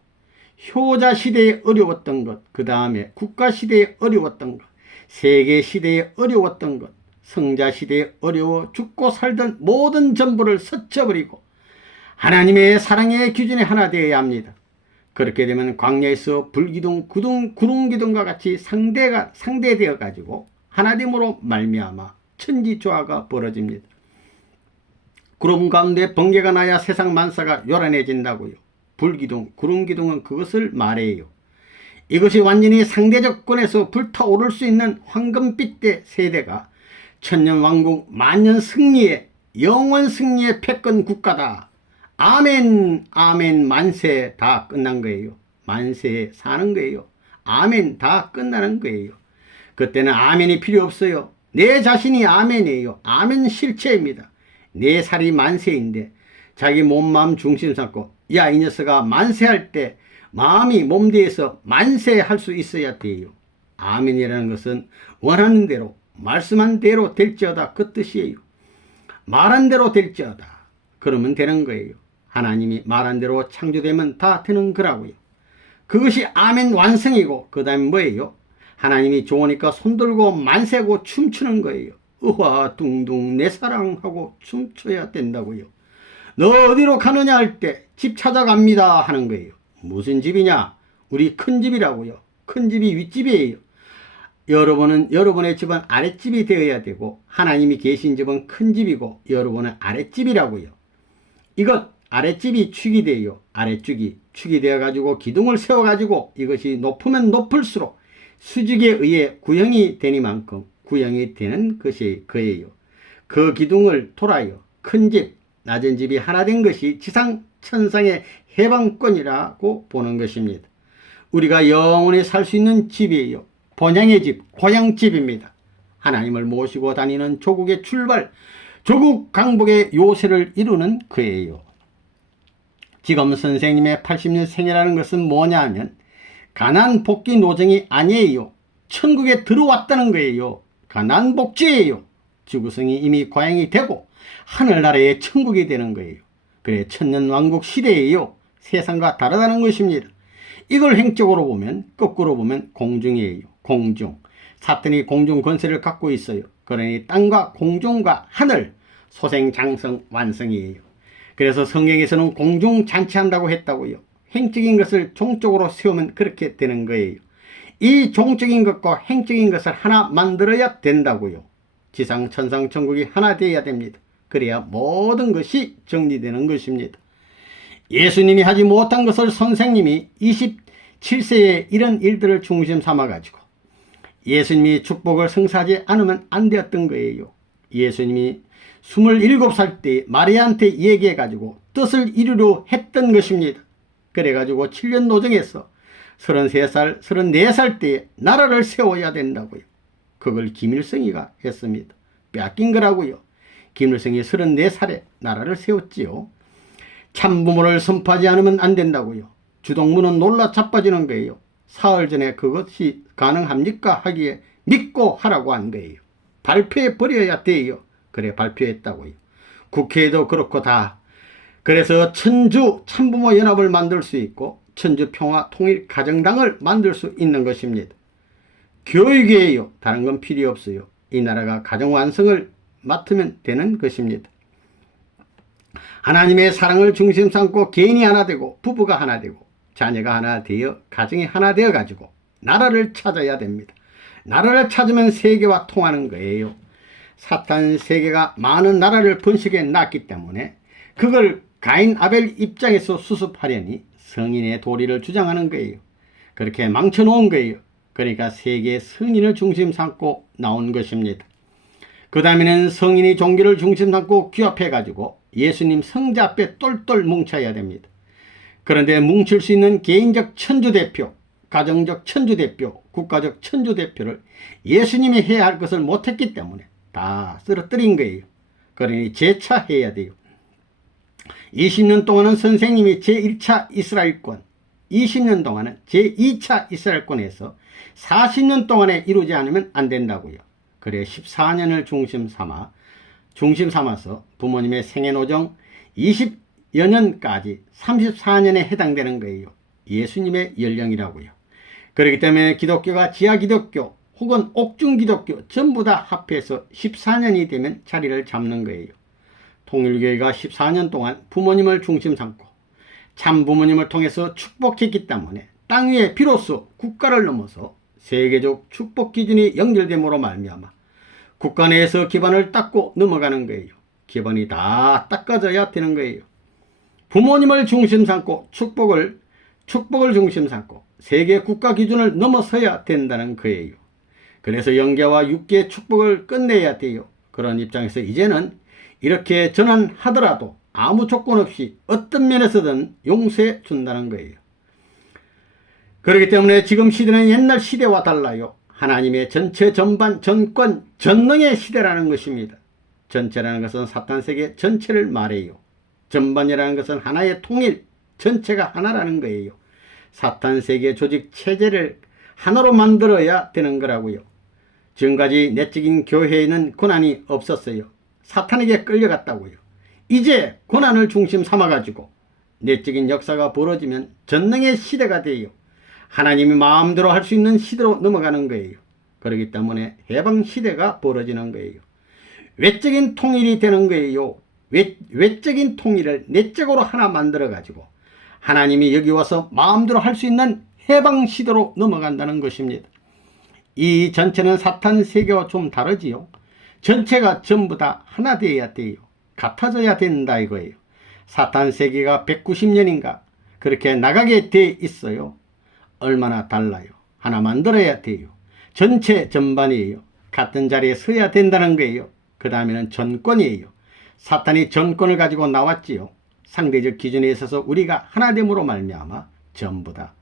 효자 시대에 어려웠던 것, 그 다음에 국가 시대에 어려웠던 것, 세계 시대에 어려웠던 것, 성자 시대에 어려워 죽고 살던 모든 전부를 스쳐버리고 하나님의 사랑의 기준에 하나 되어야 합니다. 그렇게 되면 광야에서 불기둥, 구름기둥과 같이 상대되어 가지고 하나됨으로 말미암아 천지조화가 벌어집니다. 구름 가운데 번개가 나야 세상 만사가 요란해진다고요. 불기둥, 구름기둥은 그것을 말해요. 이것이 완전히 상대조건에서 불타오를 수 있는 황금빛대 세대가 천년왕국 만년 승리의 영원 승리의 패권 국가다. 아멘, 아멘, 만세 다 끝난 거예요. 만세 사는 거예요. 아멘 다 끝나는 거예요. 그때는 아멘이 필요 없어요. 내 자신이 아멘이에요. 아멘 실체입니다. 내 살이 만세인데 자기 몸, 마음 중심 삼고 야, 이 녀석아 만세할 때 마음이 몸대에서 만세할 수 있어야 돼요. 아멘이라는 것은 원하는 대로 말씀한 대로 될지어다 그 뜻이에요. 말한 대로 될지어다 그러면 되는 거예요. 하나님이 말한 대로 창조되면 다 되는 거라고요. 그것이 아멘 완성이고 그 다음에 뭐예요? 하나님이 좋으니까 손들고 만세고 춤추는 거예요. 으화 둥둥 내 사랑하고 춤춰야 된다고요. 너 어디로 가느냐 할 때 집 찾아갑니다 하는 거예요. 무슨 집이냐? 우리 큰 집이라고요. 큰 집이 윗집이에요. 여러분은 여러분의 집은 아랫집이 되어야 되고 하나님이 계신 집은 큰 집이고 여러분은 아랫집이라고요. 이것 아랫집이 축이 돼요. 아랫축이 축이 되어 가지고 기둥을 세워 가지고 이것이 높으면 높을수록 수직에 의해 구형이 되니만큼 구형이 되는 것이 그예요. 그 기둥을 돌아요. 큰 집, 낮은 집이 하나 된 것이 지상 천상의 해방권이라고 보는 것입니다. 우리가 영원히 살 수 있는 집이에요. 본향의 집, 고향집입니다. 하나님을 모시고 다니는 조국의 출발, 조국 강복의 요새를 이루는 그예요. 지금 선생님의 80년 생이라는 것은 뭐냐 하면 가난 복귀 노정이 아니에요. 천국에 들어왔다는 거예요. 가난 복지예요. 지구성이 이미 고향이 되고 하늘나라의 천국이 되는 거예요. 그래 천년왕국 시대예요. 세상과 다르다는 것입니다. 이걸 행적으로 보면 거꾸로 보면 공중이에요. 공중. 사탄이 공중 권세를 갖고 있어요. 그러니 땅과 공중과 하늘 소생장성 완성이에요. 그래서 성경에서는 공중 잔치한다고 했다고요. 행적인 것을 종적으로 세우면 그렇게 되는 거예요. 이 종적인 것과 행적인 것을 하나 만들어야 된다고요. 지상 천상 천국이 하나 되어야 됩니다. 그래야 모든 것이 정리되는 것입니다. 예수님이 하지 못한 것을 선생님이 27세에 이런 일들을 중심 삼아가지고 예수님이 축복을 성사하지 않으면 안 되었던 거예요. 예수님이 27살 때 마리아한테 얘기해가지고 뜻을 이루려 했던 것입니다. 그래가지고 7년 노정에서 33살, 34살 때에 나라를 세워야 된다고요. 그걸 김일성이가 했습니다. 뺏긴 거라고요. 김일성이 34살에 나라를 세웠지요. 참부모를 선포하지 않으면 안 된다고요. 주동무는 놀라 자빠지는 거예요. 사흘 전에 그것이 가능합니까 하기에 믿고 하라고 한 거예요. 발표해 버려야 돼요. 그래 발표했다고요. 국회에도 그렇고 다. 그래서 천주 참부모 연합을 만들 수 있고 천주 평화 통일 가정당을 만들 수 있는 것입니다. 교육이에요. 다른 건 필요 없어요. 이 나라가 가정 완성을 맡으면 되는 것입니다. 하나님의 사랑을 중심 삼고 개인이 하나 되고 부부가 하나 되고 자녀가 하나 되어 가정이 하나 되어 가지고 나라를 찾아야 됩니다. 나라를 찾으면 세계와 통하는 거예요. 사탄 세계가 많은 나라를 번식해 놨기 때문에 그걸 가인 아벨 입장에서 수습하려니 성인의 도리를 주장하는 거예요. 그렇게 망쳐놓은 거예요. 그러니까 세계의 성인을 중심 삼고 나온 것입니다. 그 다음에는 성인이 종교를 중심 삼고 규합해 가지고 예수님 성자 앞에 똘똘 뭉쳐야 됩니다. 그런데 뭉칠 수 있는 개인적 천주대표, 가정적 천주대표, 국가적 천주대표를 예수님이 해야 할 것을 못했기 때문에 다 쓰러뜨린 거예요. 그러니 재차해야 돼요. 20년 동안은 선생님이 제1차 이스라엘권, 20년 동안은 제2차 이스라엘권에서 40년 동안에 이루지 않으면 안 된다고요. 그래 14년을 중심 삼아서 부모님의 생애노정 20여 년까지 34년에 해당되는 거예요. 예수님의 연령이라고요. 그렇기 때문에 기독교가 지하기독교 혹은 옥중기독교 전부 다 합해서 14년이 되면 자리를 잡는 거예요. 통일교회가 14년 동안 부모님을 중심 삼고 참 부모님을 통해서 축복했기 때문에 땅 위에 비로소 국가를 넘어서 세계적 축복 기준이 연결됨으로 말미암아 국가 내에서 기반을 닦고 넘어가는 거예요. 기반이 다 닦아져야 되는 거예요. 부모님을 중심 삼고 축복을 중심 삼고 세계 국가 기준을 넘어서야 된다는 거예요. 그래서 영계와 육계의 축복을 끝내야 돼요. 그런 입장에서 이제는 이렇게 전환하더라도 아무 조건 없이 어떤 면에서든 용서해 준다는 거예요. 그렇기 때문에 지금 시대는 옛날 시대와 달라요. 하나님의 전체 전반 전권 전능의 시대라는 것입니다. 전체라는 것은 사탄 세계 전체를 말해요. 전반이라는 것은 하나의 통일, 전체가 하나라는 거예요. 사탄 세계 조직 체제를 하나로 만들어야 되는 거라고요. 지금까지 내적인 교회에는 고난이 없었어요. 사탄에게 끌려갔다고요. 이제 고난을 중심 삼아가지고 내적인 역사가 벌어지면 전능의 시대가 돼요. 하나님이 마음대로 할 수 있는 시대로 넘어가는 거예요. 그렇기 때문에 해방 시대가 벌어지는 거예요. 외적인 통일이 되는 거예요. 외적인 통일을 내적으로 하나 만들어 가지고 하나님이 여기 와서 마음대로 할 수 있는 해방 시대로 넘어간다는 것입니다. 이 전체는 사탄 세계와 좀 다르지요. 전체가 전부 다 하나 되어야 돼요. 같아져야 된다 이거예요. 사탄 세계가 190년인가 그렇게 나가게 돼 있어요. 얼마나 달라요. 하나 만들어야 돼요. 전체 전반이에요. 같은 자리에 서야 된다는 거예요. 그 다음에는 전권이에요. 사탄이 전권을 가지고 나왔지요. 상대적 기준에 있어서 우리가 하나됨으로 말미암아 전부 다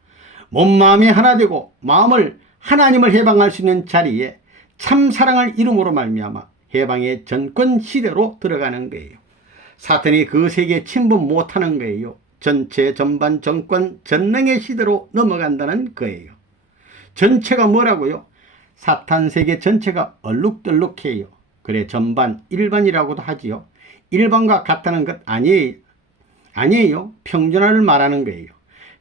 몸마음이 하나 되고 마음을 하나님을 해방할 수 있는 자리에 참 사랑을 이름으로 말미암아 해방의 전권 시대로 들어가는 거예요. 사탄이 그 세계에 침범 못하는 거예요. 전체 전반 정권 전능의 시대로 넘어간다는 거예요. 전체가 뭐라고요? 사탄 세계 전체가 얼룩덜룩해요. 그래 전반 일반이라고도 하지요. 일반과 같다는 것 아니에요. 평준화를 말하는 거예요.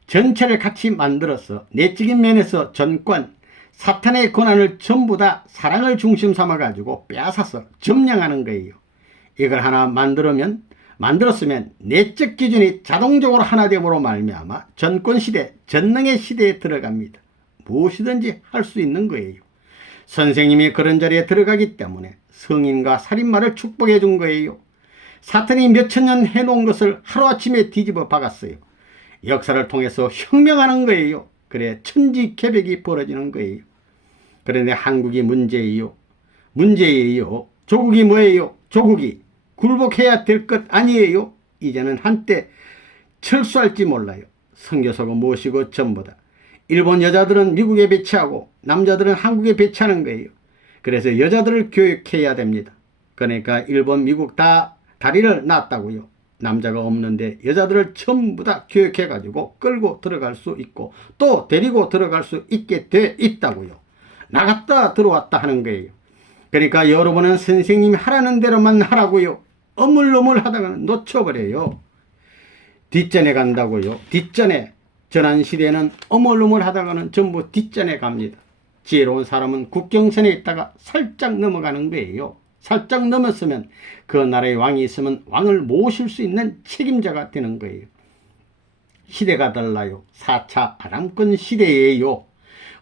전체를 같이 만들어서 내적인 면에서 전권 사탄의 권한을 전부 다 사랑을 중심 삼아 가지고 빼앗아서 점령하는 거예요. 이걸 하나 만들었으면 내적 기준이 자동적으로 하나됨으로 말미암아 전권시대, 전능의 시대에 들어갑니다. 무엇이든지 할 수 있는 거예요. 선생님이 그런 자리에 들어가기 때문에 성인과 살인마를 축복해 준 거예요. 사탄이 몇천 년 해놓은 것을 하루아침에 뒤집어 박았어요. 역사를 통해서 혁명하는 거예요. 그래 천지개벽이 벌어지는 거예요. 그런데 한국이 문제예요. 조국이 뭐예요? 조국이 굴복해야 될 것 아니에요. 이제는 한때 철수할지 몰라요. 선교사가 모시고 전부 다 일본 여자들은 미국에 배치하고 남자들은 한국에 배치하는 거예요. 그래서 여자들을 교육해야 됩니다. 그러니까 일본 미국 다 다리를 놨다고요. 남자가 없는데 여자들을 전부 다 교육해 가지고 끌고 들어갈 수 있고 또 데리고 들어갈 수 있게 돼 있다고요. 나갔다 들어왔다 하는 거예요. 그러니까 여러분은 선생님이 하라는 대로만 하라고요. 어물어물 하다가는 놓쳐버려요. 뒷전에 간다고요. 뒷전에 전환시대는 어물어물 하다가는 전부 뒷전에 갑니다. 지혜로운 사람은 국경선에 있다가 살짝 넘어가는 거예요. 살짝 넘었으면 그 나라의 왕이 있으면 왕을 모실 수 있는 책임자가 되는 거예요. 시대가 달라요. 4차 아람권 시대예요.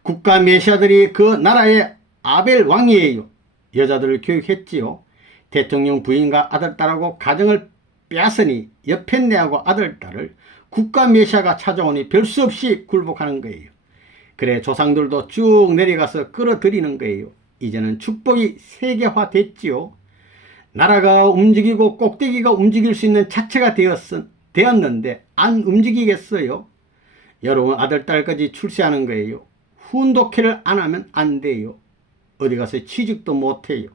국가 메시아들이 그 나라의 아벨 왕이에요. 여자들을 교육했지요. 대통령 부인과 아들딸하고 가정을 빼앗으니 옆에 내하고 아들딸을 국가 메시아가 찾아오니 별 수 없이 굴복하는 거예요. 그래 조상들도 쭉 내려가서 끌어들이는 거예요. 이제는 축복이 세계화 됐지요. 나라가 움직이고 꼭대기가 움직일 수 있는 자체가 되었는데 안 움직이겠어요? 여러분 아들, 딸까지 출세하는 거예요. 훈독회를 안 하면 안 돼요. 어디 가서 취직도 못해요.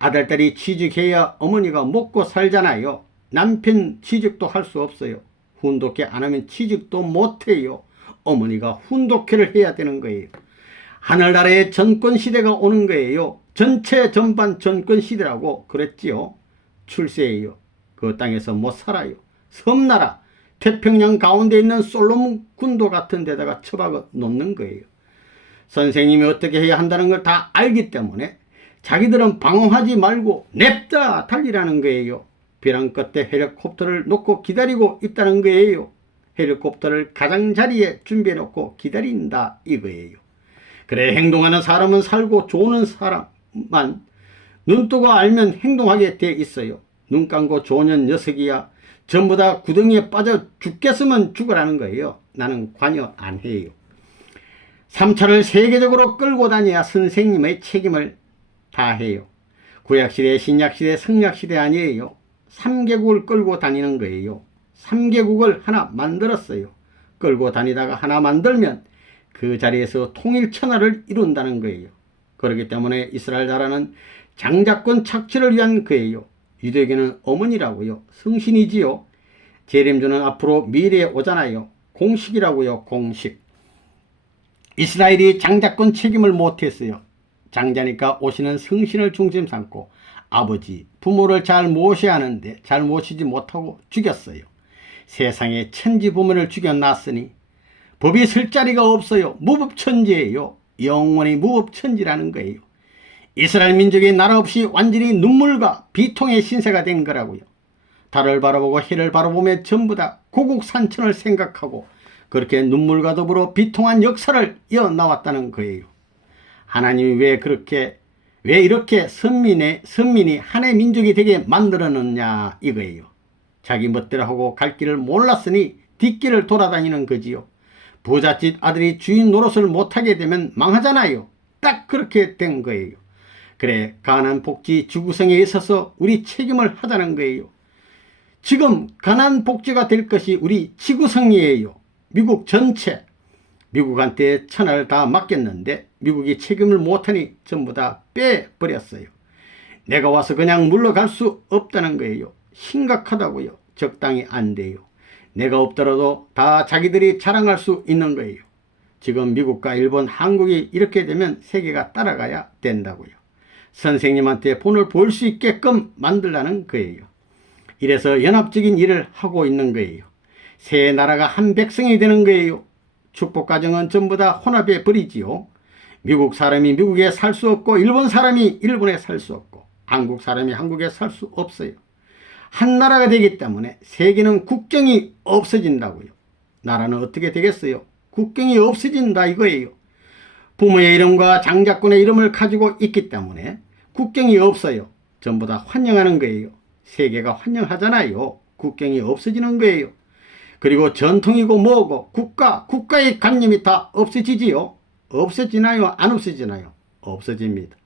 아들, 딸이 취직해야 어머니가 먹고 살잖아요. 남편 취직도 할 수 없어요. 훈독회 안 하면 취직도 못해요. 어머니가 훈독회를 해야 되는 거예요. 하늘나라의 전권시대가 오는 거예요. 전체 전반 전권시대라고 그랬지요. 출세해요. 그 땅에서 못 살아요. 섬나라 태평양 가운데 있는 솔로몬 군도 같은 데다가 처박아 놓는 거예요. 선생님이 어떻게 해야 한다는 걸 다 알기 때문에 자기들은 방황하지 말고 냅다 달리라는 거예요. 벼랑 끝에 헬리콥터를 놓고 기다리고 있다는 거예요. 헬리콥터를 가장자리에 준비해 놓고 기다린다 이거예요. 그래, 행동하는 사람은 살고 조는 사람만 눈 뜨고 알면 행동하게 돼 있어요. 눈 감고 조는 녀석이야 전부 다 구덩이에 빠져 죽겠으면 죽으라는 거예요. 나는 관여 안 해요. 3차를 세계적으로 끌고 다녀야 선생님의 책임을 다해요. 구약시대, 신약시대, 성약시대 아니에요. 3개국을 끌고 다니는 거예요. 3개국을 하나 만들었어요. 끌고 다니다가 하나 만들면 그 자리에서 통일천하를 이룬다는 거예요. 그렇기 때문에 이스라엘 나라는 장자권 착취를 위한 거예요. 유대교는 어머니라고요. 성신이지요. 재림주는 앞으로 미래에 오잖아요. 공식이라고요. 공식. 이스라엘이 장자권 책임을 못했어요. 장자니까 오시는 성신을 중심 삼고 아버지, 부모를 잘 모셔야 하는데 잘 모시지 못하고 죽였어요. 세상에 천지 부모를 죽여놨으니 법이 쓸 자리가 없어요. 무법천지예요. 영원히 무법천지라는 거예요. 이스라엘 민족이 나라 없이 완전히 눈물과 비통의 신세가 된 거라고요. 달을 바라보고 해를 바라보며 전부 다 고국산천을 생각하고 그렇게 눈물과 더불어 비통한 역사를 이어나왔다는 거예요. 하나님이 왜 이렇게 선민이 하나의 민족이 되게 만들었느냐 이거예요. 자기 멋대로 하고 갈 길을 몰랐으니 뒷길을 돌아다니는 거지요. 부잣집 아들이 주인 노릇을 못하게 되면 망하잖아요. 딱 그렇게 된 거예요. 그래, 가난 복지 지구성에 있어서 우리 책임을 하자는 거예요. 지금 가난 복지가 될 것이 우리 지구성이에요. 미국 전체, 미국한테 천하를 다 맡겼는데 미국이 책임을 못하니 전부 다 빼버렸어요. 내가 와서 그냥 물러갈 수 없다는 거예요. 심각하다고요. 적당히 안 돼요. 내가 없더라도 다 자기들이 자랑할 수 있는 거예요. 지금 미국과 일본, 한국이 이렇게 되면 세계가 따라가야 된다고요. 선생님한테 본을 볼 수 있게끔 만들라는 거예요. 이래서 연합적인 일을 하고 있는 거예요. 새 나라가 한 백성이 되는 거예요. 축복가정은 전부 다 혼합해 버리지요. 미국 사람이 미국에 살 수 없고 일본 사람이 일본에 살 수 없고 한국 사람이 한국에 살 수 없어요. 한 나라가 되기 때문에 세계는 국경이 없어진다고요. 나라는 어떻게 되겠어요? 국경이 없어진다 이거예요. 부모의 이름과 장자권의 이름을 가지고 있기 때문에 국경이 없어요. 전부 다 환영하는 거예요. 세계가 환영하잖아요. 국경이 없어지는 거예요. 그리고 전통이고 뭐고 국가의 관념이 다 없어지지요. 없어지나요? 안 없어지나요? 없어집니다.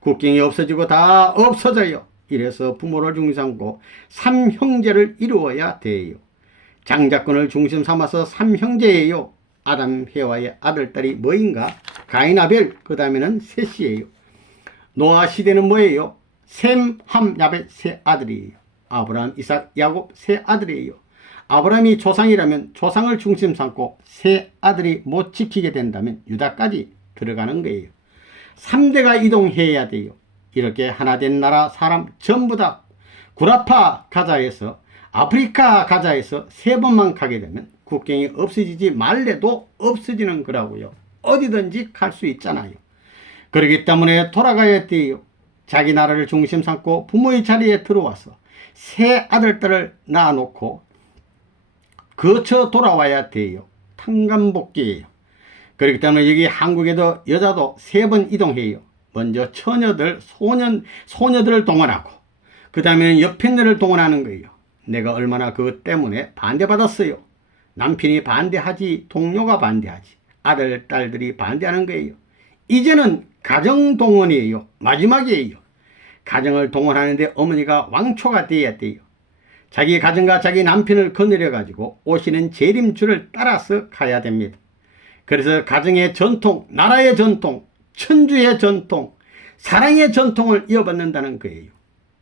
국경이 없어지고 다 없어져요. 이래서 부모를 중심 삼고 삼형제를 이루어야 돼요. 장자권을 중심 삼아서 삼형제예요. 아담, 해와의 아들, 딸이 뭐인가? 가인, 아벨, 그 다음에는 셋이에요. 노아 시대는 뭐예요? 셈, 함, 야벳 세 아들이에요. 아브라함, 이삭, 야곱 세 아들이에요. 아브라함이 조상이라면 조상을 중심 삼고 세 아들이 못 지키게 된다면 유다까지 들어가는 거예요. 3대가 이동해야 돼요. 이렇게 하나 된 나라 사람 전부 다 구라파 가자에서 아프리카 가자에서 3번만 가게 되면 국경이 없어지지 말래도 없어지는 거라고요. 어디든지 갈 수 있잖아요. 그렇기 때문에 돌아가야 돼요. 자기 나라를 중심 삼고 부모의 자리에 들어와서 새 아들들을 낳아놓고 거쳐 돌아와야 돼요. 탕감복귀예요. 그렇기 때문에 여기 한국에도 여자도 3번 이동해요. 먼저 처녀들, 소녀들을 동원하고 그 다음에 여편네를 동원하는 거예요. 내가 얼마나 그것 때문에 반대받았어요. 남편이 반대하지, 동료가 반대하지, 아들, 딸들이 반대하는 거예요. 이제는 가정동원이에요. 마지막이에요. 가정을 동원하는데 어머니가 왕초가 돼야 돼요. 자기 가정과 자기 남편을 거느려 가지고 오시는 재림주를 따라서 가야 됩니다. 그래서 가정의 전통, 나라의 전통, 천주의 전통, 사랑의 전통을 이어받는다는 거예요.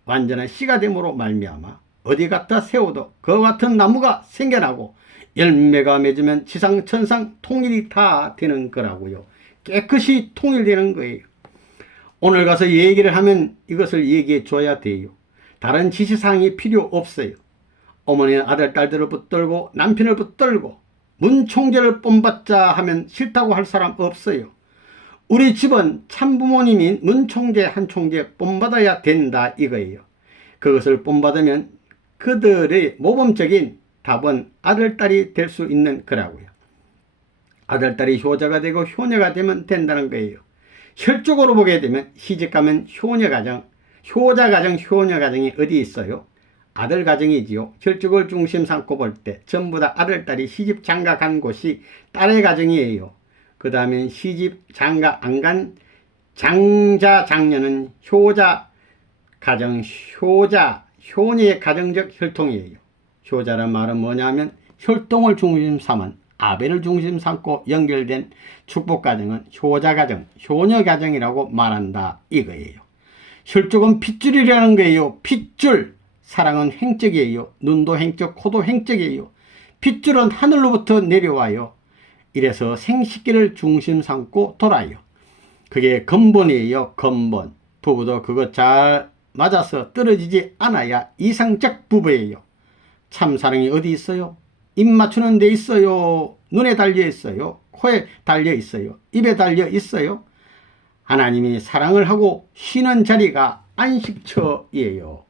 완전한 씨가 됨으로 말미암아 어디 갖다 세워도 그와 같은 나무가 생겨나고 열매가 맺으면 지상 천상 통일이 다 되는 거라고요. 깨끗이 통일되는 거예요. 오늘 가서 얘기를 하면 이것을 얘기해 줘야 돼요. 다른 지시사항이 필요 없어요. 어머니는 아들, 딸들을 붙들고 남편을 붙들고 문총재를 뽑았자 하면 싫다고 할 사람 없어요. 우리 집은 참부모님인 문총재 한 총재 뽑아야 된다 이거예요. 그것을 뽑아두면 그들의 모범적인 답은 아들, 딸이 될 수 있는 거라고요. 아들, 딸이 효자가 되고 효녀가 되면 된다는 거예요. 혈족으로 보게 되면 시집가면 효녀가정, 효자가정, 효녀가정이 어디 있어요? 아들 가정이지요. 혈족을 중심 삼고 볼 때 전부 다 아들, 딸이 시집 장가 간 곳이 딸의 가정이에요. 그 다음에 시집 장가 안 간 장자, 장녀는 효자 가정, 효자, 효녀의 가정적 혈통이에요. 효자란 말은 뭐냐면 혈통을 중심 삼은 아벨을 중심 삼고 연결된 축복가정은 효자가정, 효녀가정이라고 말한다 이거예요. 혈족은 핏줄이라는 거예요. 핏줄. 사랑은 행적이에요. 눈도 행적, 코도 행적이에요. 핏줄은 하늘로부터 내려와요. 이래서 생식기를 중심 삼고 돌아요. 그게 근본이에요. 근본. 부부도 그거 잘 맞아서 떨어지지 않아야 이상적 부부예요. 참사랑이 어디 있어요? 입 맞추는 데 있어요? 눈에 달려 있어요? 코에 달려 있어요? 입에 달려 있어요? 하나님이 사랑을 하고 쉬는 자리가 안식처이에요.